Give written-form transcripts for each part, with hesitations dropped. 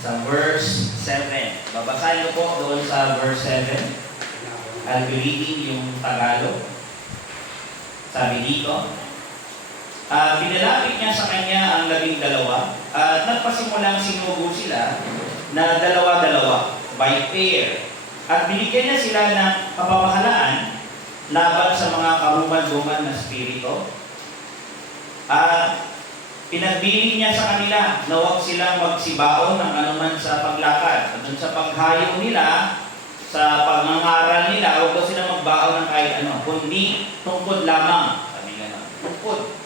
sa verse 7. Babasahin ko po doon sa verse 7. I'll be reading yung Tagalog. Sabi dito, pinalapit niya sa kanya ang 12 at nagpasimulang sinugo sila na dalawa-dalawa by pair. At binigyan niya sila ng kapamahalaan laban sa mga karumal-duman na spirito. At pinagbili niya sa kanila na huwag silang magsibaon ng anuman sa paglakad. At sa paghayo nila, sa pangangaral nila, huwag daw silang magbaon ng kahit ano, kundi tungkod lamang. Sabi nga na, tungkod.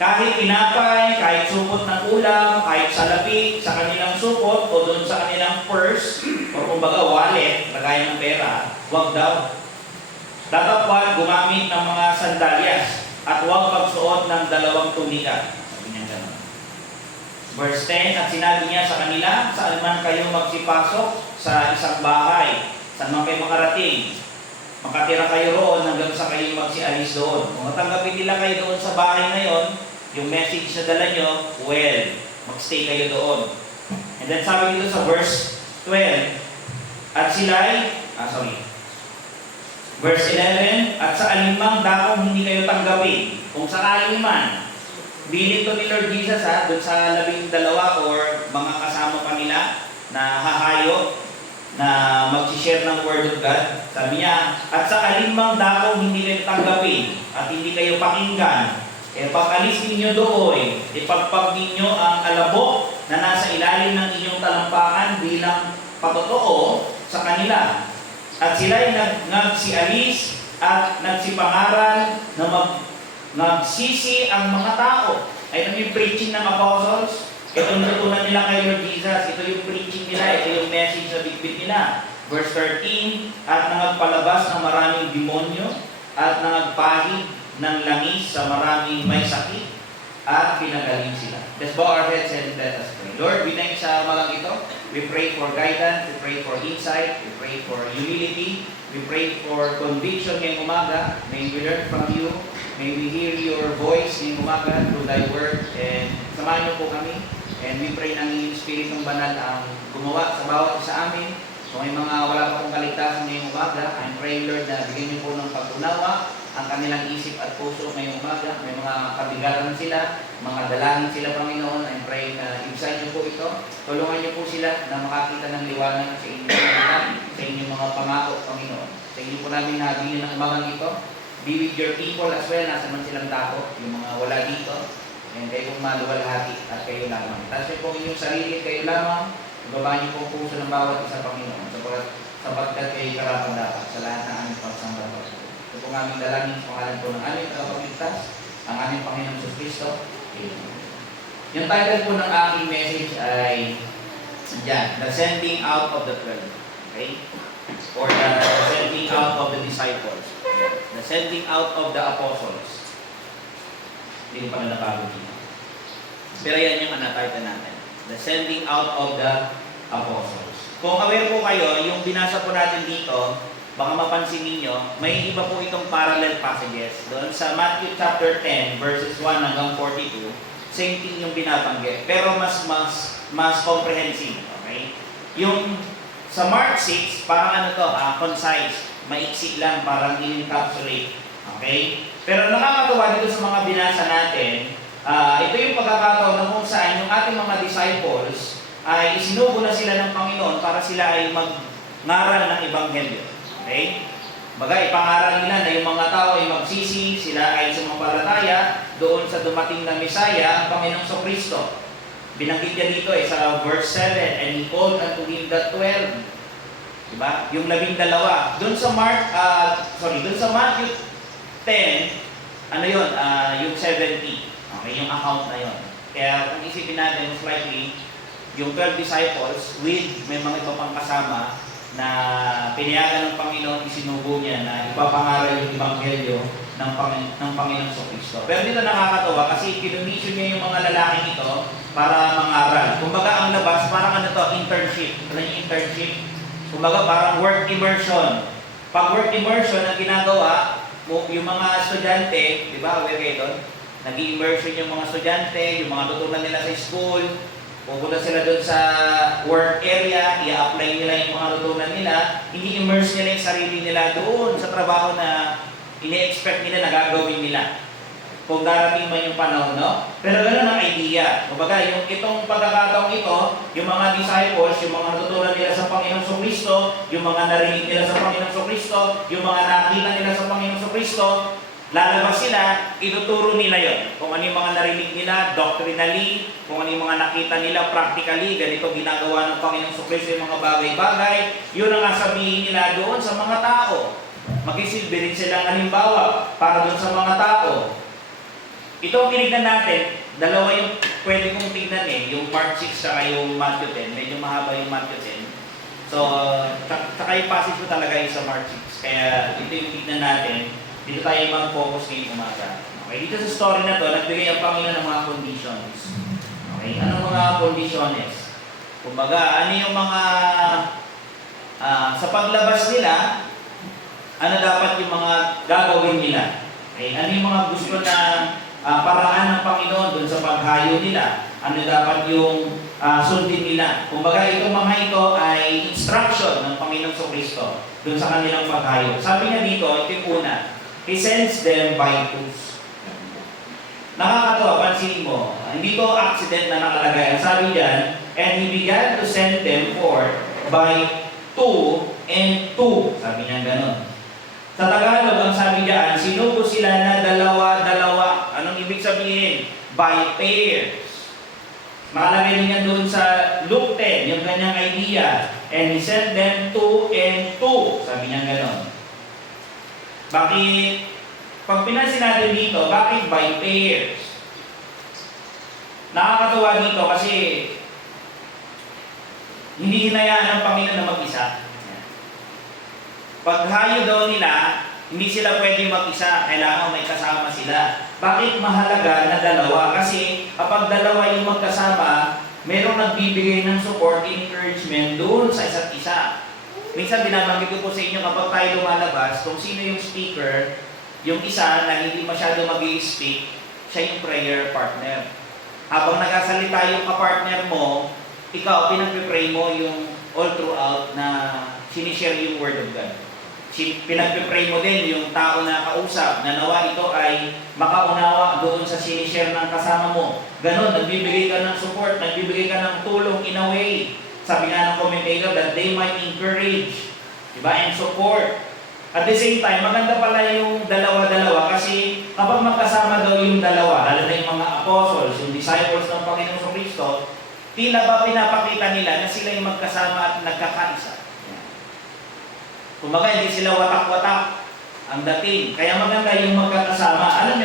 Kahit pinapay, kahit supot ng ulam, kahit salapi sa kanilang supot o doon sa kanilang purse, o kumbaga wallet, lagayan ng pera, huwag daw. Datapwat gumamit ng mga sandalyas at huwag pagsuot ng 2 tunika. Sabi niya gano'n. Verse 10, at sinabi niya sa kanila, saan man kayo magsipasok sa isang bahay, saan man kayo makarating, makatira kayo roon hanggang sa kayo magsialis doon. Kung matanggapin nila kayo doon sa bahay na yon, yung message na dala nyo, well, magstay kayo doon. And then sabi dito sa verse 12, at sila'y, verse 11, at sa alimang dakong hindi kayo tanggapin, kung sakaling man, bilin to ni Lord Jesus doon sa 12 or mga kasama pa nila na hahayo, na mag-share ng Word of God. Sabi niya, at sa alimang dakong hindi kayo tanggapin at hindi kayo pakinggan, pag-alis ninyo doon, ipagpag ninyo ang alabok na nasa ilalim ng inyong talampakan bilang patotoo sa kanila. At sila'y nagsialis at nagsipangaral na nagsisi ang mga tao. Ay yung preaching ng apostles. Ito yung natutunan nila kay Lord Jesus. Ito yung preaching nila. Ito yung message na bitbit nila. Verse 13, at nangagpalabas ng maraming demonyo at nangagpahid ng langis sa maraming may sakit at pinagaling sila. Let's bow our heads and let us pray. Lord, we thank sa malang ito. We pray for guidance. We pray for insight. We pray for humility. We pray for conviction ngayong umaga. May we learn from you. May we hear your voice ngayong umaga through thy word. And samahan niyo po kami. And we pray ng iyong Spiritong Banal ang gumawa sa bawat isa amin. Kung may mga wala pa pong kaligtasan ngayong umaga, I'm praying, Lord, na bigyan niyo po ng pag-unawa ang kanilang isip at puso ngayong umaga. May mga kabigatan sila, mga dalangin sila, Panginoon. I'm praying na ibigay niyo po ito. Tulungan niyo po sila na makakita ng liwanag sa inyong mga pangako, Panginoon. Sa inyo po namin nabili ng umagang ito. Be with your people as well, nasa man silang takot, yung mga wala dito. And kayo pong maluwalhati at kayo lamang. Tapos po inyong sarili, kayo lamang. Ibaba niyo po ang puso ng bawat isa, Panginoon. Sapagkat kayo karapan dapat sa lahat ng aming pagsamba. Ito po aming dalangin sa pangalan po ng aming tagapagligtas, ang aming Panginoong Jesus Cristo. Amen. Yung title po ng aking message ay dyan, The Sending Out of the 12. Okay? Or the Sending Out of the Disciples. The Sending Out of the Apostles. Hindi ko pa na nabago dito. Pero yan yung title natin. The Sending Out of the Apostles. Kung aware po kayo, yung binasa po natin dito, baka mapansin ninyo, may iba po itong parallel passages. Doon sa Matthew chapter 10, verses 1 hanggang 42, same thing yung binabanggit. Pero mas comprehensive. Okay? Yung sa Mark 6, parang concise. Maiksi lang, parang in-encapsulate. Okay? Pero nakakatawa dito sa mga binasa natin, ito yung pagkakataon na kung saan yung ating mga disciples ay isinugo na sila ng Panginoon para sila ay mag-ngaral ng Ebanghelyo. Okay? Baga, ipangaral nila na yung mga tao ay magsisi, sila ay sumampalataya doon sa dumating na Mesaya, ang Panginoong Kristo. Binanggit niya dito sa verse 7, and he called unto him the 12. Diba? Yung 12. Doon sa doon sa Matthew 10, yung 70. Okay, yung account na yun. Kaya kung isipin natin, most likely, yung 12 disciples with may mga iba pang kasama na pinayagan ng Panginoon, isinugo niya na ipapangaral yung Ebanghelyo ng Panginoong Kristo. Pero dito nakakatawa kasi kinumission niya yung mga lalaking ito para mangaral. Kumbaga ang labas, parang internship. Ano yung internship? Kumbaga parang work immersion. Pag work immersion, ang ginagawa, yung mga estudyante, di ba, aware kayo doon? Nag-immersion yung mga estudyante, yung mga tutunan nila sa school, Pupunta sila doon sa work area, i-apply nila yung mga natutunan nila, hindi immerse nila yung sarili nila doon sa trabaho na ini-expect nila na gagawin nila. Kung darating man yung panahon, no? Pero gano'n ang idea. Kumbaga, yung itong pagkakataong ito, yung mga disciples, yung mga natutunan nila sa Panginoong Kristo, yung mga narinig nila sa Panginoong Kristo, yung mga nakita nila sa Panginoong Kristo, lalabas sila, ituturo nila yon. Kung ano yung mga narinig nila doctrinally, kung ano yung mga nakita nila practically, ganito ginagawa ng Panginoong Kristo yung mga bagay-bagay, yun ang sabihin nila doon sa mga tao. Magsisilbi rin silang halimbawa para doon sa mga tao. Ito ang tinignan natin, dalawa yung pwede kong tignan yung Mark 6 saka yung Matthew 10. Medyo mahaba yung Matthew 10. So, saka yung passage ko talaga yung sa Mark 6. Kaya ito yung tignan natin. Dito tayo mag-focus ngayong umaga. Okay, dito sa story na to, nagbigay ang Panginoon ng mga conditions. Okay, anong mga conditions? Kumbaga, ano yung mga sa paglabas nila, ano dapat yung mga gagawin nila? Okay, ano yung mga gusto na paraan ng Panginoon dun sa paghayo nila? Ano dapat yung sundin nila? Kumbaga, itong mga ito ay instruction ng Panginoong Kristo dun sa kanilang paghayo. Sabi niya dito, ito yung una, He sends them by twos. Nakakatawa, pansin mo, hindi ko accident na nakalagay. Ang sabi diyan, and He began to send them forth by two and two. Sabi niya gano'n. Sa Tagalog, ang sabi diyan, sinugo sila na dalawa-dalawa. Anong ibig sabihin? By pairs. Makalagay din yan doon sa Luke 10, yung kanyang idea. And He sent them two and two. Sabi niya gano'n. Bakit, pag pinansin natin dito, bakit by pairs? Nakakatawa dito kasi hindi hinayaan ng Panginoon na mag-isa. Paghayo daw nila, hindi sila pwede mag-isa, kailangan may kasama sila. Bakit mahalaga na dalawa? Kasi kapag dalawa yung magkasama, merong nagbibigay ng support, encouragement doon sa isa't isa. Minsan binabanggit ko po sa inyo kapag tayo lumalabas, kung sino yung speaker, yung isa na hindi masyado mag-i-speak, siya yung prayer partner. Habang nagsasalita yung kapartner mo, ikaw, pinagpipray mo yung all throughout na sinishare yung Word of God. Pinagpipray mo din yung tao na kausap, na nawa ito ay makaunawa doon sa sinishare ng kasama mo. Ganon, nagbibigay ka ng support, nagbibigay ka ng tulong in a way. Sabi nga ng commentator that they might encourage, diba, and support. At the same time, maganda pala yung dalawa-dalawa kasi kapag magkasama daw yung dalawa, lalo na yung mga apostles, yung disciples ng Panginoong Kristo, tila ba pinapakita nila na sila yung magkasama at nagkakaisa. Kumbaga, hindi sila watak-watak ang dating. Kaya maganda yung magkakasama. Alam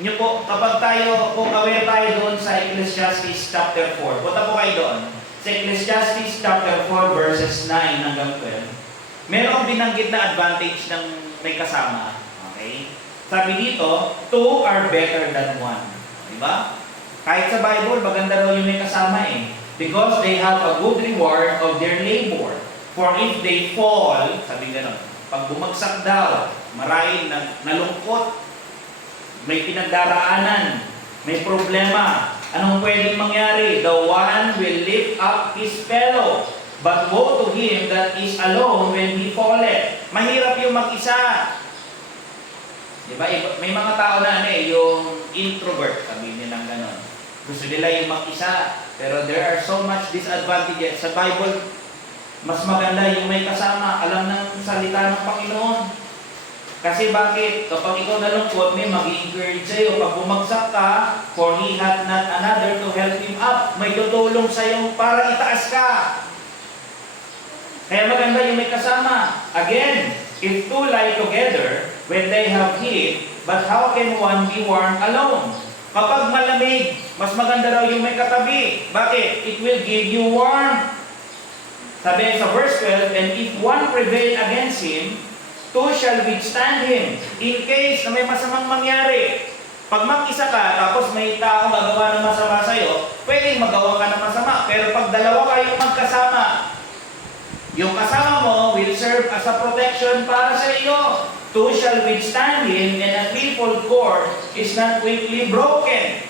nyo po, kapag tayo, kung aware tayo doon sa Ecclesiastes chapter 4, punta po kayo doon. Sa Ecclesiastes chapter 4 verses 9 hanggang 12, merong binanggit na advantage ng may kasama. Okay? Sabi dito, two are better than one. Diba? Kahit sa Bible, maganda raw yung may kasama because they have a good reward of their labor. For if they fall, sabi gano'n, pag bumagsak daw, marahil nalungkot, may pinagdaraanan, may problema, anong pwedeng mangyari? The one will lift up his fellow, but woe to him that is alone when he falleth. Mahirap yung mag-isa. Diba? May mga tao na yung introvert, sabi nilang gano'n. Gusto nila yung mag-isa, pero there are so much disadvantages. Sa Bible, mas maganda yung may kasama, alam ng salita ng Panginoon. Kasi bakit? Kapag ikaw nalungkot, may mag-i-encourage sa'yo. Pag bumagsak ka, for he had not another to help him up. May tutulong sa'yo para itaas ka. Kaya maganda yung may kasama. Again, if two lie together, when they have heat, but how can one be warm alone? Kapag malamig, mas maganda raw yung may katabi. Bakit? It will give you warmth. Sabi sa verse 12, and if one prevail against him, two shall withstand him. In case na may masamang mangyari, pag mag-isa ka, tapos may taong gagawa ng masama sa'yo, pwedeng magawa ka ng masama. Pero pag dalawa kayong magkasama, yung kasama mo will serve as a protection para sa iyo. Two shall withstand him, and a threefold cord is not quickly broken.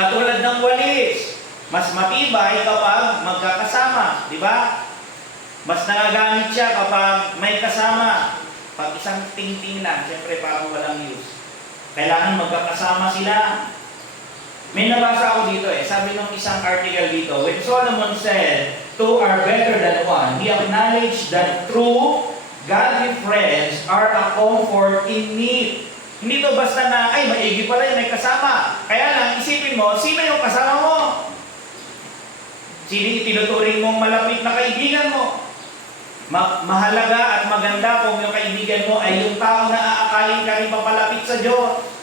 Katulad ng walis. Mas matibay kapag magkakasama, di ba? Mas nagagamit siya kapag may kasama. Pag isang ting-ting lang, siyempre parang walang use. Kailangan magkakasama sila. May nabasa ako dito sabi ng isang article dito, when Solomon said, two are better than one, he acknowledged that true, godly friends are a comfort in need. Hindi to basta na, ay, maigi pala yun, may kasama. Kaya lang, isipin mo, sino yung kasama mo? Sino yung tinuturing mong malapit na kaibigan mo? Mahalaga at maganda kung yung kaibigan mo ay yung tao na aakaling ka rin papalapit sa Diyos.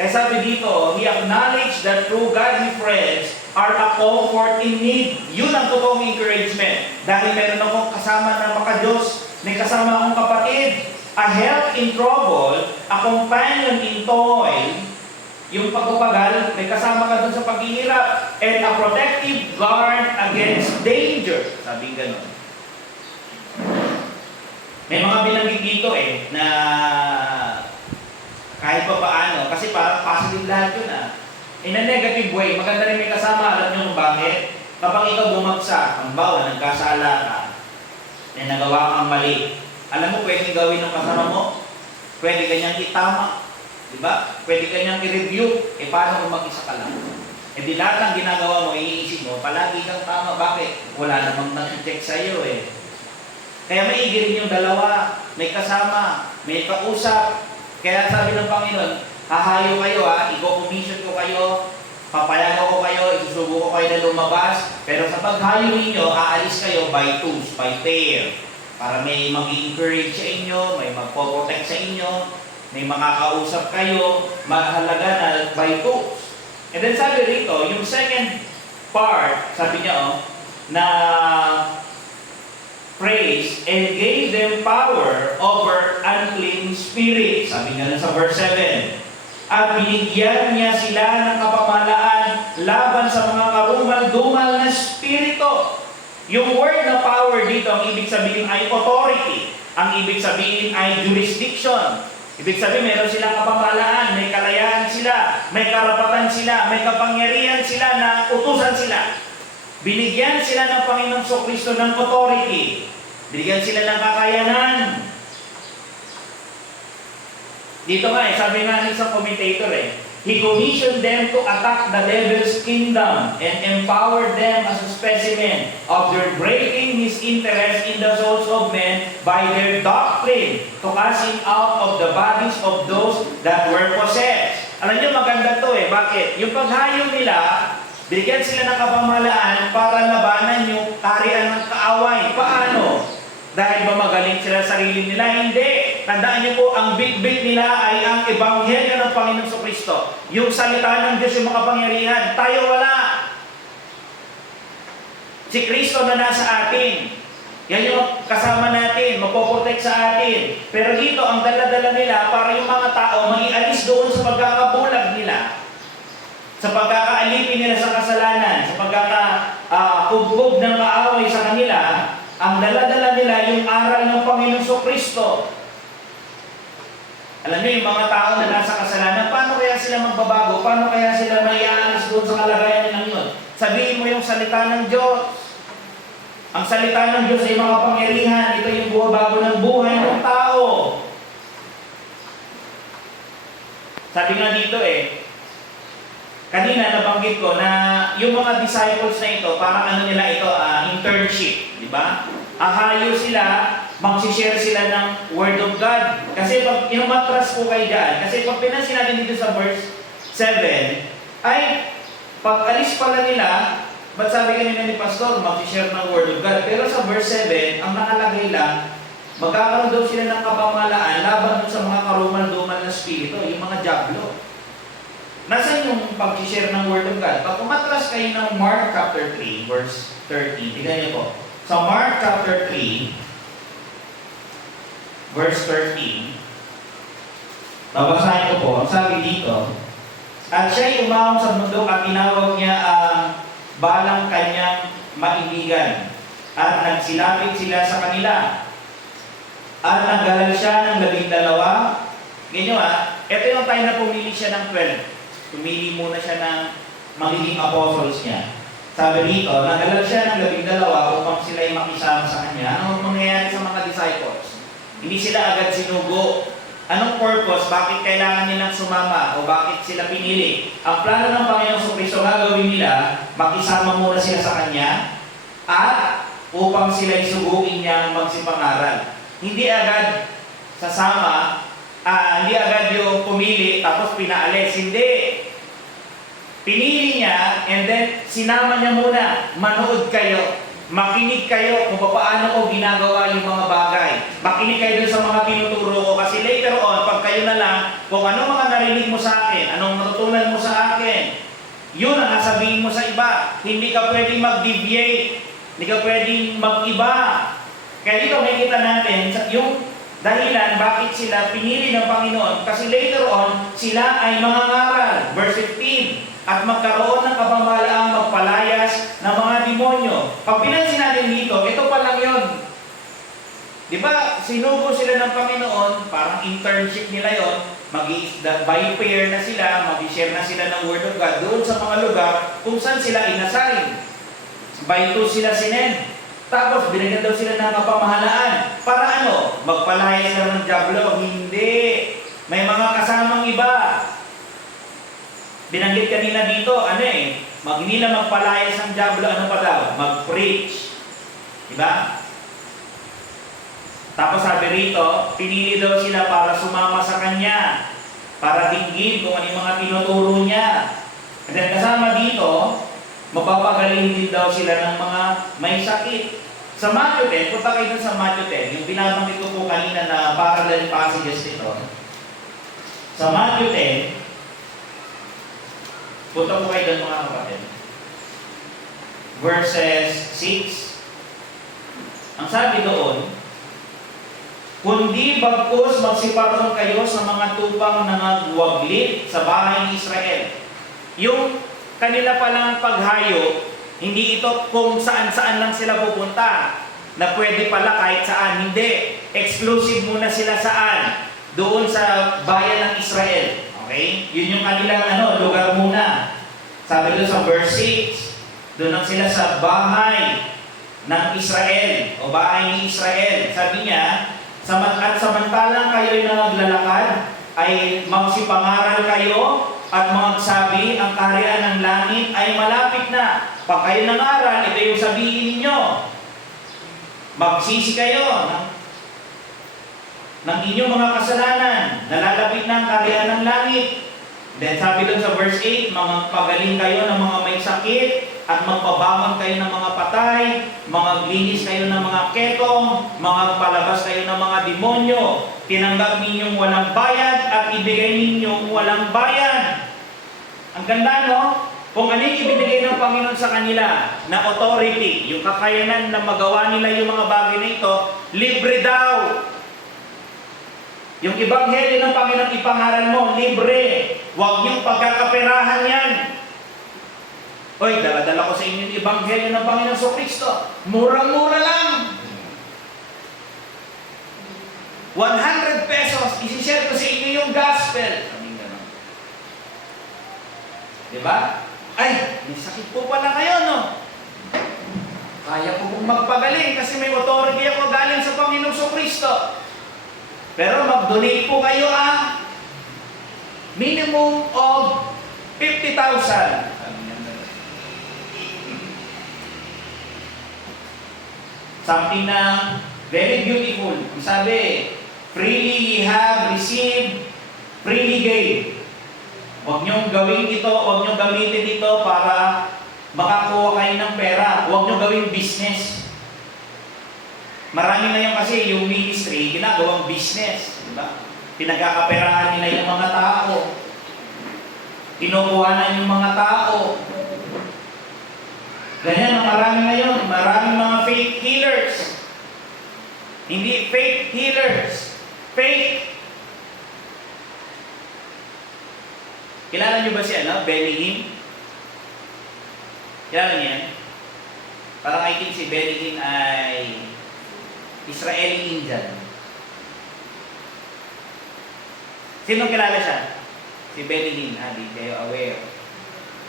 Kaya sabi dito, he acknowledged that true godly friends are a comfort in need. Yun ang totoong encouragement. Dahil meron akong kasama na maka-Diyos, may kasama akong kapatid, a help in trouble, a companion in toil, yung pagpapagal, may kasama ka dun sa paghihirap, and a protective guard against danger. Sabi gano'n. May mga binanggit dito na kahit pa paano, kasi parang positive lahat yun In a negative way, maganda rin may kasama. Alam nyo kung bakit? Kapag ikaw bumagsak, ang bawa, nagkasala ka, nagawa kang mali, alam mo, pwede gawin ng kasama mo? Pwede kanyang itama. Diba? Pwede kanyang i-review. Paano kung mag-isa ka lang? Di lahat ng ginagawa mo, iisip mo, palagi kang tama. Bakit? Wala namang nag-check sa'yo Kaya maigi rin yung dalawa. May kasama, may kausap. Kaya sabi ng Panginoon, hahayo kayo i-commission ko kayo, papayagan ko kayo, isusubo ko kayo na lumabas, pero sa paghayo ninyo, aalis kayo by twos, by pair. Para may mag-encourage sa inyo, may magpo-protect sa inyo, may makakausap kayo, mahalaga na by twos. And then sabi rito, yung second part, sabi niya na praise and gave them power over unclean spirits. Sabi nga sa verse 7. At binigyan niya sila ng kapamahalaan laban sa mga karumal-dumal na spirito. Yung word na power dito, ang ibig sabihin ay authority. Ang ibig sabihin ay jurisdiction. Ibig sabihin, meron silang kapamahalaan, may kalayaan sila, may karapatan sila, may kapangyarihan sila na utusan sila. Binigyan sila ng Panginoong Kristo ng authority. Binigyan sila ng kakayanan. Dito nga sabi nga ng isang commentator He commissioned them to attack the devil's kingdom and empowered them as a specimen of their breaking his interest in the souls of men by their doctrine to casting out of the bodies of those that were possessed. Alam niyo, maganda to Bakit? Yung paghayo nila, binigyan sila ng kapamahalaan para labanan yung kaharian ng kaaway. Paano? Dahil ba magaling sila sa sarili nila? Hindi. Tandaan niyo po, ang big nila ay ang ebanghelyo ng Panginoon Kristo. Yung salita ng Diyos, yung makapangyarihan. Tayo wala. Si Kristo na nasa atin. Yan yung kasama natin, mapoprotect sa atin. Pero dito, ang dala-dala nila para yung mga tao maialis doon sa pagkakabulag nila. Sa pagkakaalipin nila sa kasalanan, sa pagkakakugbog ng kaaway sa kanila, ang dala-dala nila yung aral ng Panginoon Kristo. Alam niyo, yung mga tao na nasa kasalanan, paano kaya sila magbabago? Paano kaya sila maiaalis doon sa kalagayan nilang yun? Sabihin mo yung salita ng Diyos. Ang salita ng Diyos ay makapangyarihan. Ito yung buwabago ng buhay ng tao. Sabi nga dito kanina nabanggit ko na yung mga disciples na ito, parang nila ito, internship, di ba? Ahayo sila, mag-share sila ng Word of God. Kasi pag inumatras po kayo dyan, kasi pag pinansin natin dito sa verse 7, ay pag alis pala nila, ba't sabi kanina ni Pastor, mag-share ng Word of God. Pero sa verse 7, ang nakalagay lang, magkakaroon daw sila ng kapamahalaan laban sa mga karumal-dumal na spirito, yung mga diablo. Nasaan yung pag-share ng Word of God? Pag umatras kayo ng Mark chapter 3, verse 30, tignan niyo po. Sa Mark chapter 3, verse 13, babasahin ko po, ang sabi dito, at siya'y umahon sa mundo at tinawag niya ang balang kanyang maibigan at nagsilapit sila sa kanila. At naggalal siya ng 12. Ganyan ito yung time na pumili siya ng 12. Pumili muna siya ng magiging apostles niya. Sabi rito, nagalag siya ng 12 upang sila ay makisama sa kanya. Ano mangyayari sa mga disciples? Hindi sila agad sinugo. Anong purpose? Bakit kailangan nilang sumama? O bakit sila pinili? Ang plano ng Panginoong Kristo gagawin nila, makisama muna sila sa kanya at upang sila isuguin niyang magsipangaral. Hindi agad sasama, hindi agad yung pumili tapos pinaalis. Hindi. Pinili niya and then sinama niya muna, manood kayo, makinig kayo kung paano ko ginagawa yung mga bagay. Makinig kayo dun sa mga tinuturo ko kasi later on, pag kayo na lang, kung ano mga narinig mo sa akin, anong natutunan mo sa akin, yun ang nasabihin mo sa iba. Hindi ka pwedeng mag-deviate, hindi ka pwedeng mag-iba. Kaya dito makikita natin yung dahilan bakit sila pinili ng Panginoon kasi later on, sila ay mangangaral. Verse 15. At magkaroon ng kapamahalaang magpalayas ng mga demonyo. Pag pinansin natin dito, ito pa lang yun. Di ba, sinugo sila ng Panginoon, parang internship nila yon, by pair na sila, mag-share na sila ng Word of God doon sa mga lugar kung saan sila inassign. By two sila sinend. Tapos, binigyan daw sila ng kapamahalaan. Para ano? Magpalayas sila ng diablo? Hindi. May mga kasamang iba. Binanggit kanina dito, hindi na magpalayas ng diablo, ano pa daw? Mag-preach. Diba? Tapos sabi rito, pinili daw sila para sumama sa kanya, para dinggin kung ano yung mga tinuturo niya. At then kasama dito, mapapagaling din daw sila ng mga may sakit. Sa Matthew 10, punta kayo dun sa Matthew 10, yung binabanggit ko po kanina na parallel passages nito. Sa Matthew 10, punta po kayo doon mga kapatid. Verses 6. Ang sabi doon, kundi bagkus magsiparon kayo sa mga tupang nangagwaglit sa bahay ni Israel. Yung kanila palang paghayo, hindi ito kung saan-saan lang sila pupunta. Na pwede pala kahit saan. Hindi. Exclusive muna sila saan? Doon sa bayan ng Israel. Okay? Yun yung kanilang lugar muna. Sabi doon sa verse 6, doon lang sila sa bahay ng Israel o bahay ni Israel. Sabi niya, at samantalang kayo'y naglalakad, ay magsipangaral kayo at magsabi, ang kaharian ng langit ay malapit na. Pag kayo nangaral, ito yung sabihin ninyo. Magsisi kayo ng inyong mga kasalanan, nalalapit na ang kaharian ng langit. Then sabi doon sa verse 8, magpagaling kayo ng mga may sakit at magpabangon kayo ng mga patay, maglinis kayo ng mga ketong, magpalabas kayo ng mga demonyo, tinanggap ninyong walang bayad at ibigay ninyong walang bayad. Ang ganda, no? Kung ano yung ibinigay ng Panginoon sa kanila na authority, yung kakayanan na magawa nila yung mga bagay na ito, libre daw. Yung ebanghelyo ng Panginoon ipangaral mo, libre. Huwag niyong pagkakaperahan yan. Oy, dala-dala ko sa inyo yung ebanghelyo ng Panginoon sa Kristo. Murang-mura lang. 100 pesos, isi-share ko sa inyo yung gospel. Kaming gano'n. Diba? Ay, may sakit po pala kayo, no? Kaya ko pong magpagaling kasi may authority ako galing sa Panginoon sa Kristo. Pero mag-donate po kayo minimum of 50,000. Something na very beautiful. Sabi, freely ye have received, freely gave. Huwag niyong gawin ito, huwag niyong gamitin ito para makakuha kayo ng pera. Huwag niyong gawin business. Marami na yung kasi yung ministry, ginagawang business. Diba? Pinagkakaperahan nila yung mga tao. Kinukuhanan yung mga tao. Ganyan, marami ngayon. Maraming mga fake healers. Hindi fake healers. Fake. Kilala niyo ba siya, Benny Hinn? Kilala niya yan? Parang I think si Benny Hinn ay Israeli Indian. Sino kilala siya? Si Benny Hinn, di kayo aware.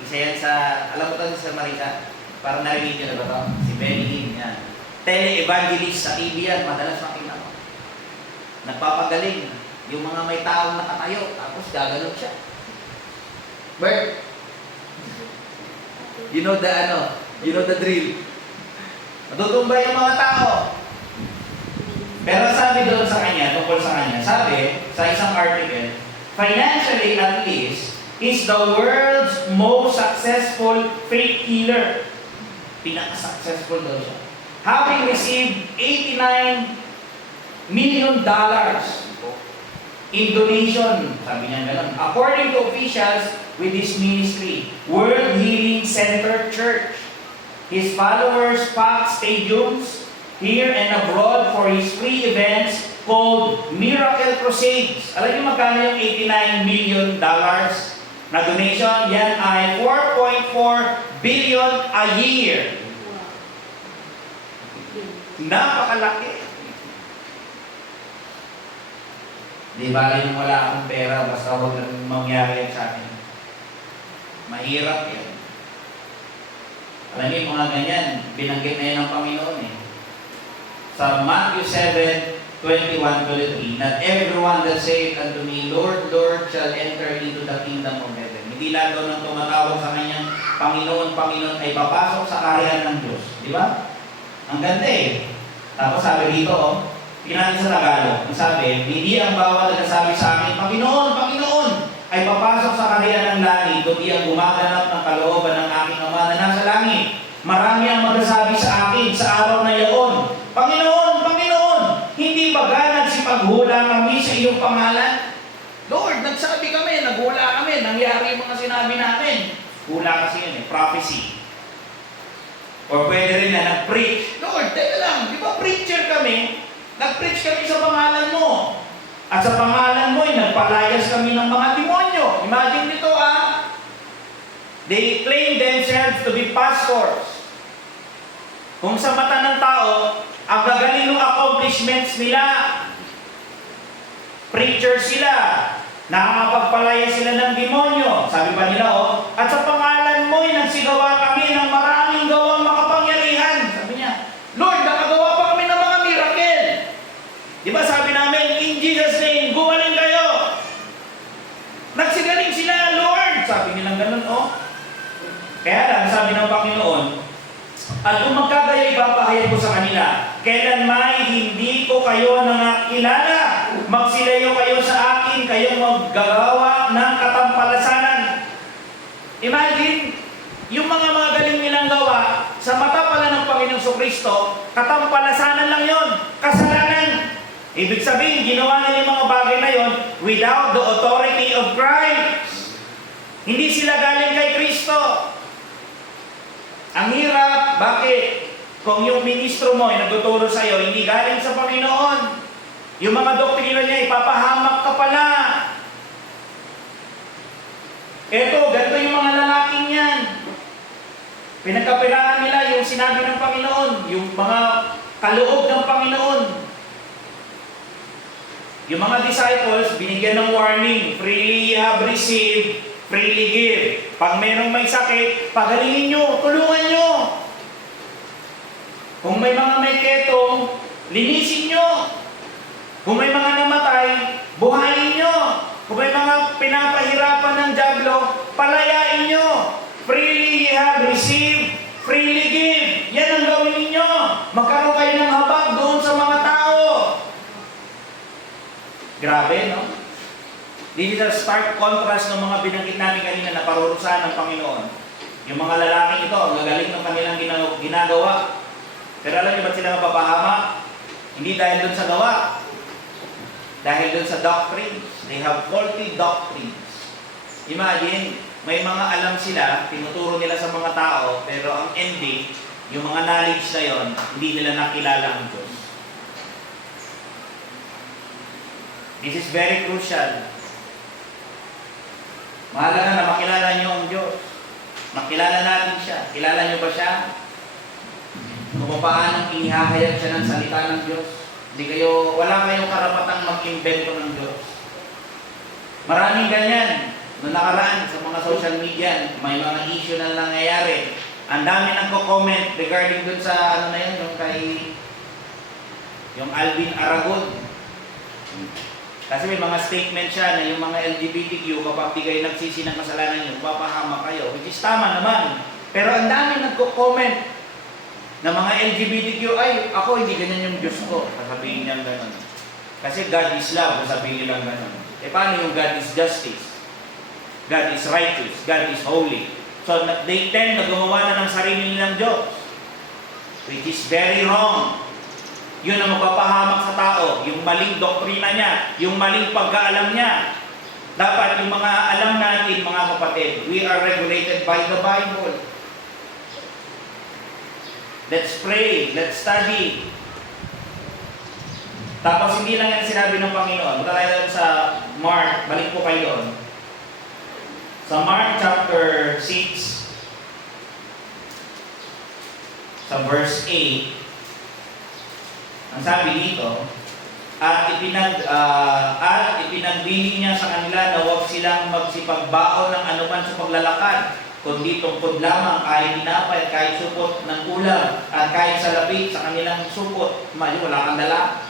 Isa yan sa, alam mo ito sa Marita? Parang narinig nyo na ba ito? Si Benny Hinn, yan. Tele-evangelist sa TV yan, madalas makita mo. Nagpapagaling. Yung mga may taong nakatayo, tapos gagalog siya. Bert, you know the drill. Matutumbay yung mga tao. Pero sabi doon sa kanya, tungkol sa kanya, sabi sa isang article, financially at least, is the world's most successful faith healer. Pinaka-successful daw siya. Having received $89 million in donation, sabi niya gano'n, according to officials with his ministry, World Healing Center Church. His followers packed stadiums here and abroad for his free events called Miracle Crusades. Alam niyo magkano yung $89 million na donation? Yan ay 4.4 billion a year. Napakalaki. Di ba rin wala akong pera, basta huwag lang mangyari yan sa akin. Mahirap yan. Alam niyo, mga ganyan, binanggit na yan ng Panginoon eh. Sa Matthew 7:21-23, not everyone that saith unto me, Lord, Lord, shall enter into the kingdom of heaven. Hindi lang daw nang tumatawag sa kanyang Panginoon, Panginoon ay papasok sa kaharian ng Diyos. Di ba? Ang ganda eh. Tapos sabi dito, pinatin sa Tagalog, ang sabi, hindi ang bawat nagsasabi sa akin, Panginoon, Panginoon, ay papasok sa kaharian ng langit, kundi ang gumaganap ng kalooban ng aking Ama na nasa langit. Marami ang magsasabi sa akin sa araw na iyon, Panginoon, Panginoon, hindi ba nagsipaghula kami sa iyong pangalan? Lord, nagsabi kami, naghula kami, nangyari yung mga sinabi namin. Hula kasi yun eh, prophecy. Or pwede rin na nag-preach. Lord, teka lang, di ba preacher kami? Nag-preach kami sa pangalan mo. At sa pangalan mo, nagpalayas kami ng mga demonyo. Imagine nito They claim themselves to be pastors. Kung sa mata ng tao, ang gagaling ng accomplishments nila, preacher sila, nakakapagpalaya sila ng demonyo. Sabi pa nila, at sa pangalan mo, nagsigawa kami ng maraming gawang makapangyarihan. Sabi niya, Lord, nakagawa pa kami ng mga miracle. Di ba sabi namin, in Jesus' name, gumaling kayo. Nagsigaling sila, Lord. Sabi nilang ganun, Kaya lang, sabi ng Panginoon, at kung magkagaya, ipapahayag ko sa kanila, kailan may hindi ko kayo nakilala, magsilayo kayo sa akin, kayong maggagawa ng katampalasanan. Imagine, yung mga galing nilang gawa, sa mata pala ng Panginoong Kristo, katampalasanan lang yon, kasalanan. Ibig sabihin, ginawa nila yung mga bagay na yon without the authority of Christ. Hindi sila galing kay Kristo. Ang hirap, bakit? Kung yung ministro mo ay nagtuturo sa iyo, hindi galing sa Panginoon. Yung mga doktrina niya, ipapahamak ka pala. Eto, ganito yung mga lalaking yan. Pinagkapirahan nila yung sinabi ng Panginoon, yung mga kaloob ng Panginoon. Yung mga disciples, binigyan ng warning, freely you have received, freely give. Pag merong may sakit, pagalingin nyo, tulungan nyo. Kung may mga may ketong, linisin nyo. Kung may mga namatay, buhayin nyo. Kung may mga pinapahirapan ng dyablo, palayain nyo. Freely you have received, freely give. Yan ang gawin ninyo. Magkaroon kayo ng habag doon sa mga tao. Grabe, no? This is a stark contrast ng mga binanggit namin kanina na parurusahan ng Panginoon. Yung mga lalaking ito, ang gagaling ng kanilang ginagawa. Pero alam niyo ba't sila mapapahamak? Hindi dahil doon sa gawa. Dahil doon sa doctrines. They have faulty doctrines. Imagine, may mga alam sila, tinuturo nila sa mga tao, pero ang ending, yung mga knowledge na yon, hindi nila nakilala ang Diyos. This is very crucial. Mahalaga na makilala niyo ang Diyos. Makilala natin siya. Kilala niyo ba siya? Kung paano inihahayag siya ng salita ng Diyos. Wala kayong karapatang mag-invento ng Diyos. Maraming ganyan. Noong nakaraan, sa mga social media, may mga issue na nangyayari. Ang dami nagko-comment regarding dun sa ano na yun, yung Alvin Aragon. Kasi may mga statement siya na yung mga LGBTQ, kapag di kayo nagsisi ng kasalanan nyo, papahama kayo. Which is tama naman. Pero ang dami nagko-comment na mga LGBTQ, ay, ako hindi ganyan yung Diyos ko. Sasabihin niya gano'n. Kasi God is love, sasabihin nilang gano'n. Eh paano yung God is justice? God is righteous, God is holy. So they tend na gumawa na ng sarili nilang Diyos. Which is very wrong. Yun ang magpapahamak sa tao, yung maling doktrina niya, yung maling pagkaalam niya. Dapat yung mga alam natin, mga kapatid, we are regulated by the Bible. Let's pray, let's study. Tapos hindi lang yan sinabi ng Panginoon. Punta tayo sa Mark, balik po kayo doon. Sa Mark chapter 6, sa verse 8, ang sabi dito, at ipinagbili niya sa kanila na huwag silang magsipagbaon ng anuman sa paglalakad, kundi tungkod lamang kahit tinapay, kahit supot ng ulam, at kahit salapit sa kanilang supot. Wala kang dala.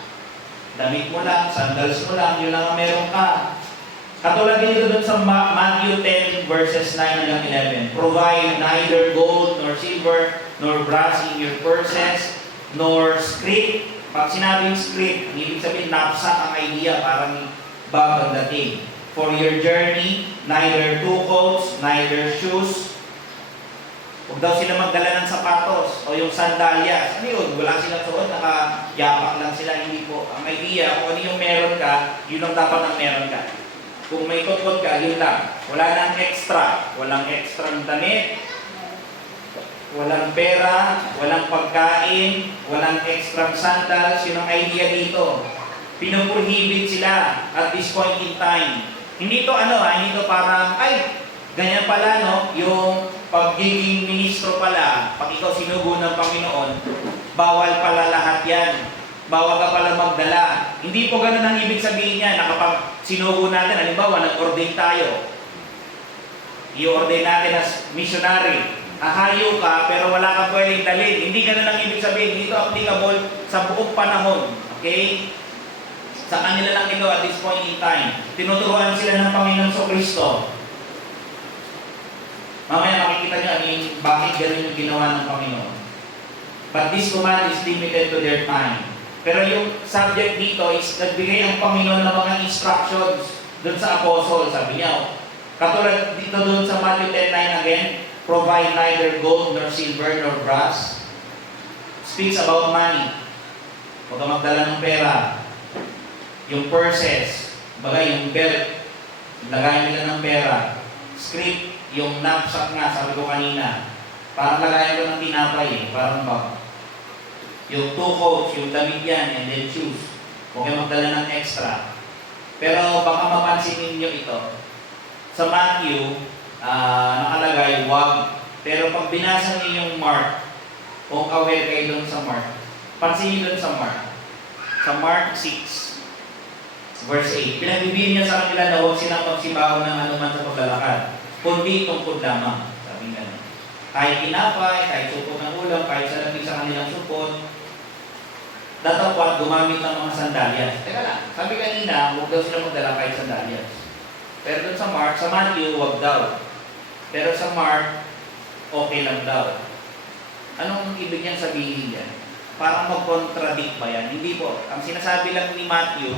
Damit mo lang, sandals mo lang, yun lang ang meron ka. Katulad dito dun sa Matthew 10 verses 9 hanggang 11. Provide neither gold nor silver nor brass in your purses nor script. Pag sinabing script, ibig sabihin knapsack ang idea, parang bag ang dating. For your journey, neither two coats, neither shoes. Huwag daw sila magdala ng sapatos o yung sandalyas. Ano yun? Wala silang suot, nakayapak lang sila. Hindi po. Ang idea, kung ano yung meron ka, yun ang dapat ang meron ka. Kung may kot-kot ka, yun lang. Wala nang extra. Walang extra damit, walang pera, walang pagkain, walang extra sandals. Yun ang idea dito. Pinuprohibit sila at this point in time. Hindi to hindi to parang, ay, ganyan pala, no? Yung pagiging ministro pala, pag ikaw sinugo ng Panginoon, bawal pala lahat yan. Bawal ka pala magdala. Hindi po ganun ang ibig sabihin niya na kapag sinugo natin, halimbawa, nag-ordain tayo. I-ordain natin as missionary. Hahayo ka, pero wala kang pwedeng dalhin. Hindi ganun ang ibig sabihin. Dito applicable sa buong panahon. Okay? Sa kanila lang ito at this point in time. Tinuturuan sila ng Panginoon sa Kristo. Mamaya makikita nyo bakit ganun yung ginawa ng Panginoon. But this command is limited to their time. Pero yung subject dito is nagbigay ang Panginoon ng mga instructions doon sa apostle. Sabi niya, katulad dito doon sa Matthew 10:9 again, provide neither gold nor silver nor brass. Speaks about money. Huwag ka magdala ng pera. Yung purses, yung belt, lagayan nila ng pera. Script, yung knapsack nga, sabi ko kanina, parang lagayan ko ng tinapay parang bag. Yung two coats, yung damit yan, and then shoes. Huwag kayo magdala ng extra. Pero baka mapansin ninyo ito. Sa Matthew, nakalagay, wag. Pero pag binasa niyo yung Mark, kung aware kayo doon sa Mark, pansin niyo doon sa Mark. Sa Mark 6, verse 8, pinagbibigyan niya sa kanila na huwag silang magsibaho ng anuman sa paglalakad, kundi tungkod lamang. Sabi nga, kahit tinapay, kahit supot ng ulam, kahit salapit sa kanilang supot, datapwat gumamit ng mga sandalyas. Teka lang, sabi kanina, huwag daw sila magdala kahit sandalyas. Pero doon sa Mark, sa Matthew, huwag daw. Pero sa Mark, okay lang daw. Anong ibig niyang sabihin yan? Parang mag-contradict ba yan? Hindi po. Ang sinasabi lang ni Matthew,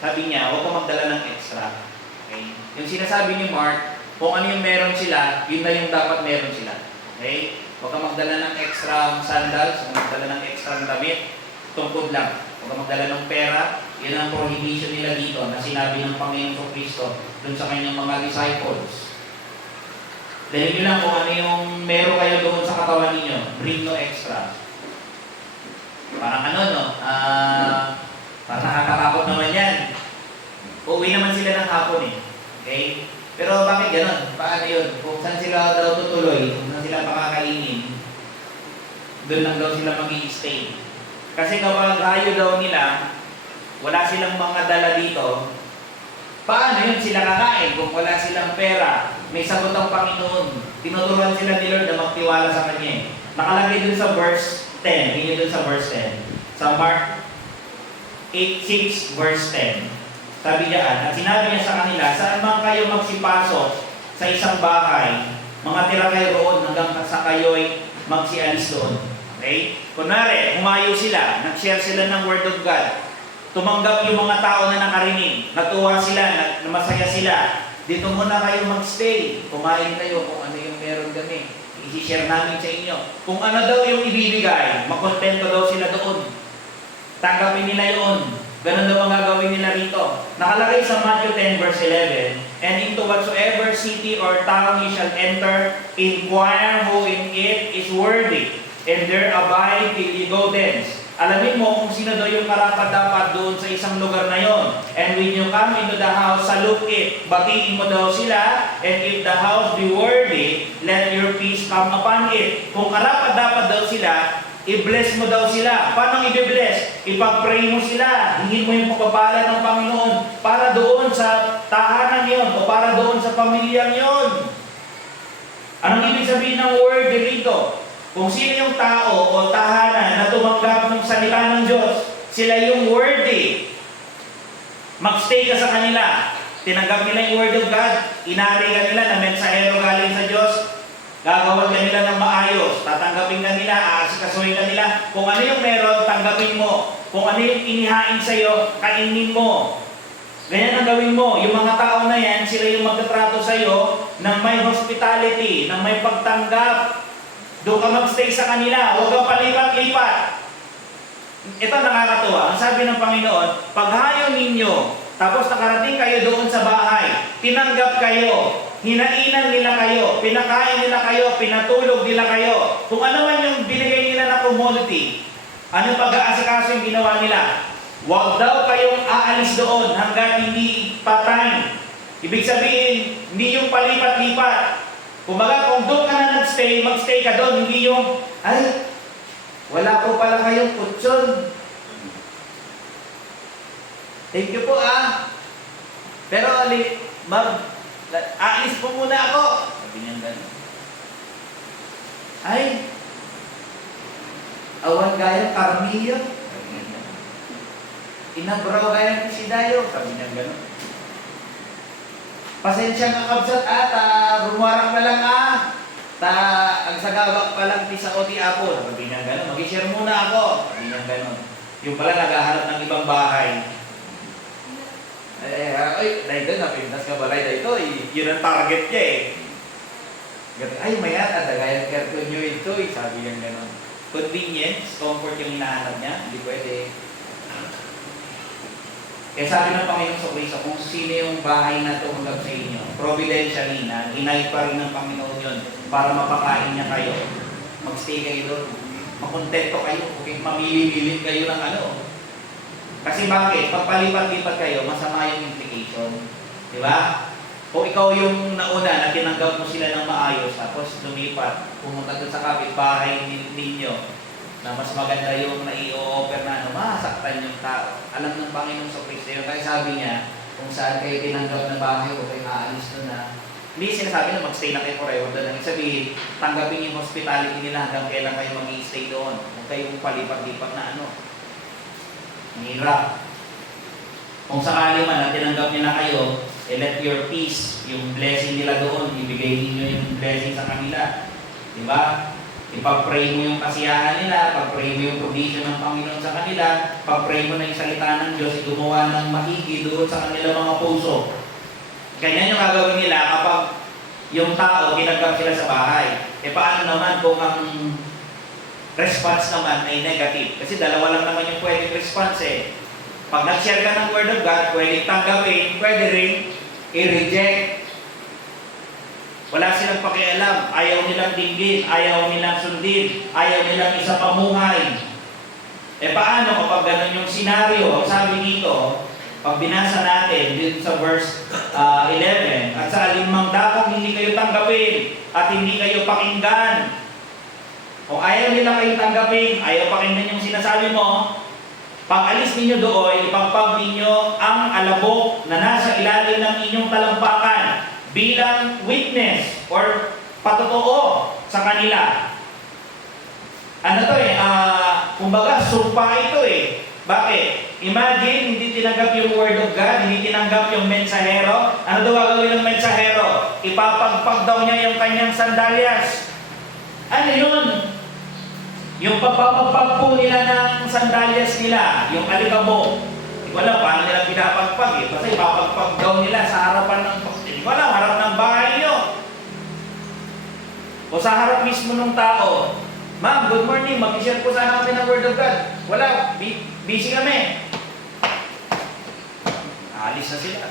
sabi niya, huwag ka magdala ng extra. Okay? Yung sinasabi ni Mark, kung ano yung meron sila, yun na yung dapat meron sila. Okay? Huwag ka magdala ng extra sandals, huwag ka magdala ng extra damit, tungkod lang. Huwag ka magdala ng pera, yun ang prohibition nila dito na sinabi ng Panginoon Kristo dun sa kanyang mga disciples. Dahil nyo lang kung ano yung meron kayo doon sa katawan ninyo, bring no extra. Parang parang nakakatakot naman yan. Uuwi naman sila ng hapon eh. Okay? Pero bakit ganon? Paano yun? Kung saan sila daw tutuloy, kung saan sila pakakainin, doon lang daw sila mag-i-stay. Kasi kapag hayo daw nila, wala silang mga dala dito, Paano yun sila kakain kung wala silang pera? May sagot ang Panginoon. Tinuturuan sila ni Lord na magtiwala sa Kanya. Nakalagay dun sa verse 10. Hindi dun sa verse 10. Sa Mark 8:6 verse 10. Sabi niya, at sinabi niya sa kanila, saan man kayo magsipasok sa isang bahay, mga tira kayo roon hanggang sa kayo'y magsialis doon. Okay? Kunwari, humayo sila, nag-share sila ng Word of God, tumanggap yung mga tao na nakarinig, natuwa sila, masaya sila, dito muna kayo mag-stay, kumain kayo kung ano yung meron kami, i-share namin sa inyo. Kung ano daw yung ibibigay, makontento daw sila doon. Tanggapin nila yun. Ganun daw ang gagawin nila rito. Nakalagay sa Matthew 10 verse 11, and into whatsoever city or town ye shall enter, inquire who in it is worthy, and there abide till ye go thence. Alamin mo kung sino daw yung karapat-dapat doon sa isang lugar na yon. And when you come into the house, salute it. Batiin mo daw sila, and if the house be worthy, let your peace come upon it. Kung karapat-dapat daw sila, i-bless mo daw sila. Paano i-bless? Ipag-pray mo sila. Hingin mo yung pagpapala ng Panginoon para doon sa tahanan yon o para doon sa pamilyang yon. Anong ibig sabihin ng word dito? Kung sino yung tao o tahanan na tumanggap ng salita ng Diyos, sila yung worthy. Mag-stay ka sa kanila. Tinanggap nila yung word of God. Inari ka nila na mensahero galing sa Diyos. Gagawan ka nila ng maayos, tatanggapin ka nila, aasikasuhin ka nila. Kung ano yung meron, tanggapin mo. Kung ano yung inihain sa'yo, kainin mo. Ganyan ang gawin mo. Yung mga tao na yan, sila yung magtatrato sa'yo ng may hospitality, ng may pagtanggap. Doon ka magstay sa kanila, huwag kang palipat-lipat. Ito nakakatuwa. Ang sabi ng Panginoon, paghayo ninyo, tapos nakarating kayo doon sa bahay, tinanggap kayo, hinainan nila kayo, pinakain nila kayo, pinatulog nila kayo. Kung ano man yung binigay nila na commodity, anong pag-aasikaso yung ginawa nila? Huwag daw kayong aalis doon hanggang hindi pa-time. Ibig sabihin, hindi yung palipat-lipat. Kumbaga, kung doon ka na nag-stay, mag-stay ka doon, hindi yung, ay, wala po pala kayong kutsyon. Thank you po Pero, aalis po muna ako. Sabi niya gano'n. Ay, awan gayang karmiyo. Sabi niya gano'n. Inabraw gayang pisidayo. Sabi niya gano'n. Pasensya ka kabsat rumarang na lang ang sagawak pa lang sa oti apo. Sabi niya gano'n. Mag-share muna ako. Sabi niya gano'n. Yung pala naghahanap ng ibang bahay. Dahil napintas ka balay dito, yun ang target niya Ay, maya, gaya kerto nyo ito, sabi niya gano'n. Convenience, comfort yung hinahanap niya, hindi pwede. Kaya sabi ng Panginoon sa Kristo, kung sino yung bahay na tumanggap sa inyo, providentially na, hinay pa rin ng Panginoon yun para mapakain niya kayo. Magstay kayo doon, makontento kayo, okay, mamili-milit kayo ng Kasi bakit? Pag palipat-lipat kayo, masama yung implication. Di ba? Kung ikaw yung nauna na tinanggap mo sila ng maayos, tapos lumipat, pumunta doon sa kapitbahay ninyo, na mas maganda yung nai-o-offer na masaktan yung tao. Alam ng Panginoon sa Kristo yun. Kaya sabi niya, kung saan kayo tinanggap na bahay o kayo aalis doon na, hindi sinasabi na mag-stay na kayo forever doon. Ang sabihin, tanggapin yung hospitality nila hanggang kailan kayo mag-i-stay doon. Huwag kayong palipat-lipat na Hirap. Kung sakali man na tinanggap nila kayo, let your peace, yung blessing nila doon, ibigay niyo yung blessing sa kanila. Diba? Ipag-pray mo yung kasiyahan nila, pag-pray mo yung provision ng Panginoon sa kanila, pag-pray mo na yung salita ng Diyos, gumawa ng mahigi doon sa kanila mga puso. Ganyan yung gagawin nila kapag yung tao tinanggap sila sa bahay. Paano naman kung ang response naman ay negative? Kasi dalawa lang naman yung pwedeng response Pag nag-share ka ng Word of God, pwedeng tanggapin, pwede rin i-reject. Wala silang pakialam, ayaw nilang dinggin, ayaw nilang sundin, ayaw nilang isa pamuhay. Paano kapag ganun yung senaryo? Sabi dito, pag binasa natin dito sa verse 11, at sa alinmang dakong hindi kayo tanggapin at hindi kayo pakinggan. Kung ayaw nila kayo tanggapin, ayaw pakinggan yung sinasabi mo, Pag alis ninyo doon, ipagpag ninyo ang alabok na nasa ilalim ng inyong talampakan bilang witness or patotoo sa kanila. Ano to kumbaga, sumpa ito Bakit? Imagine, hindi tinanggap yung word of God, hindi tinanggap yung mensahero. Ano daw gagawin ng mensahero? Ipapagpag daw niya yung kanyang sandalyas. Ano yun? Yung pagpapagpag po nila ng sandalyas nila, yung alikabok. Hindi ko alam paano nila pinapagpag Basta ipapagpag daw nila sa harapan ng, hindi ko alam, harap ng bahay nyo. O sa harap mismo ng tao. Ma'am, good morning. Mag-share po sana kami ng Word of God. Wala, busy kami. Alis na sila.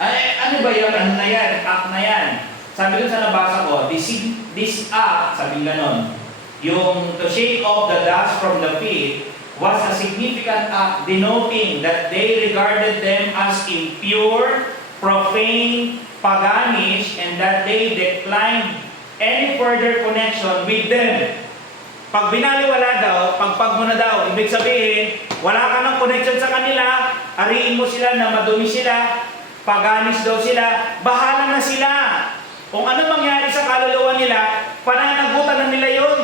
Ay, ano ba yun? Ano na yan? Act na yan. Sabi ko sa nabasa ko, this act, sabi ganon, yung to shake off the dust from the feet was a significant act denoting that they regarded them as impure, profane, paganish, and that they declined any further connection with them. Pag binaliwala daw, pagpag mo na daw, ibig sabihin, wala ka ng connection sa kanila, ariin mo sila na madumi sila, paganish daw sila, bahala na sila. Kung ano mangyari sa kaluluwa nila, pananagutan na nila yun.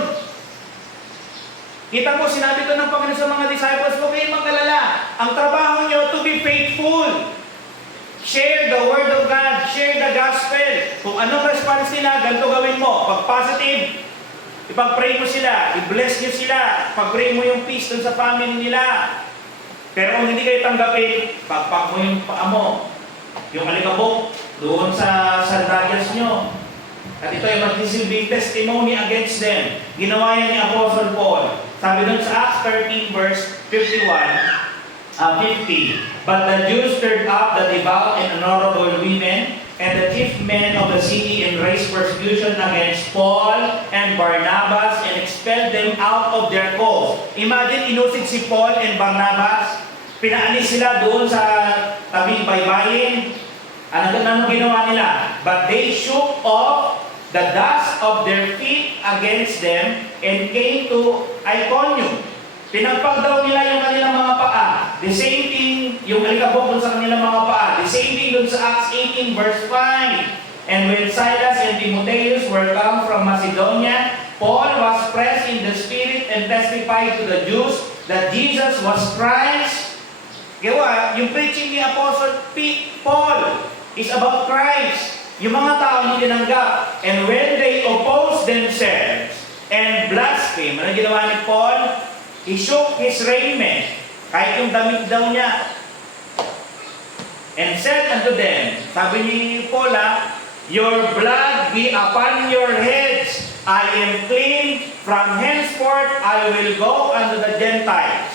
Kita mo, sinabi to ng Panginoon sa mga disciples, huwag kayong mag-alala. Ang trabaho nyo to be faithful. Share the Word of God. Share the Gospel. Kung anong response nila, ganito gawin mo. Pag positive, ipag-pray mo sila. I-bless nyo sila. Pag-pray mo yung peace dun sa family nila. Pero kung hindi kayo tanggapin, pagpag mo yung paa mo. Yung alikabok, doon sa sandalyas nyo. At ito ay magsisilbing testimony against them. Ginawa yan ni Apostle Paul. Sabi doon sa Acts 13 verse 50. But the Jews stirred up the devout and honorable women and the chief men of the city and raised persecution against Paul and Barnabas and expelled them out of their coast. Imagine, inusid si Paul and Barnabas. Pinaalis sila doon sa tabing baybayin. Ano ginawa nila? But they shook off the dust of their feet against them and came to Iconium. Pinagpag daw nila yung kanilang mga paa. The same thing, yung alikabok dun sa kanilang mga paa. The same thing dun sa Acts 18 verse 5. And when Silas and Timotheus were come from Macedonia, Paul was pressed in the Spirit and testified to the Jews that Jesus was Christ. Gawa, yung preaching ni Apostle Paul is about Christ. Yung mga tao hindi tinanggap. And when they opposed themselves and blasphemed, ano ginawa ni Paul? He shook his raiment, kahit yung damit daw niya, and said unto them, sabi ni Paul, your blood be upon your heads. I am clean. From henceforth, I will go unto the Gentiles.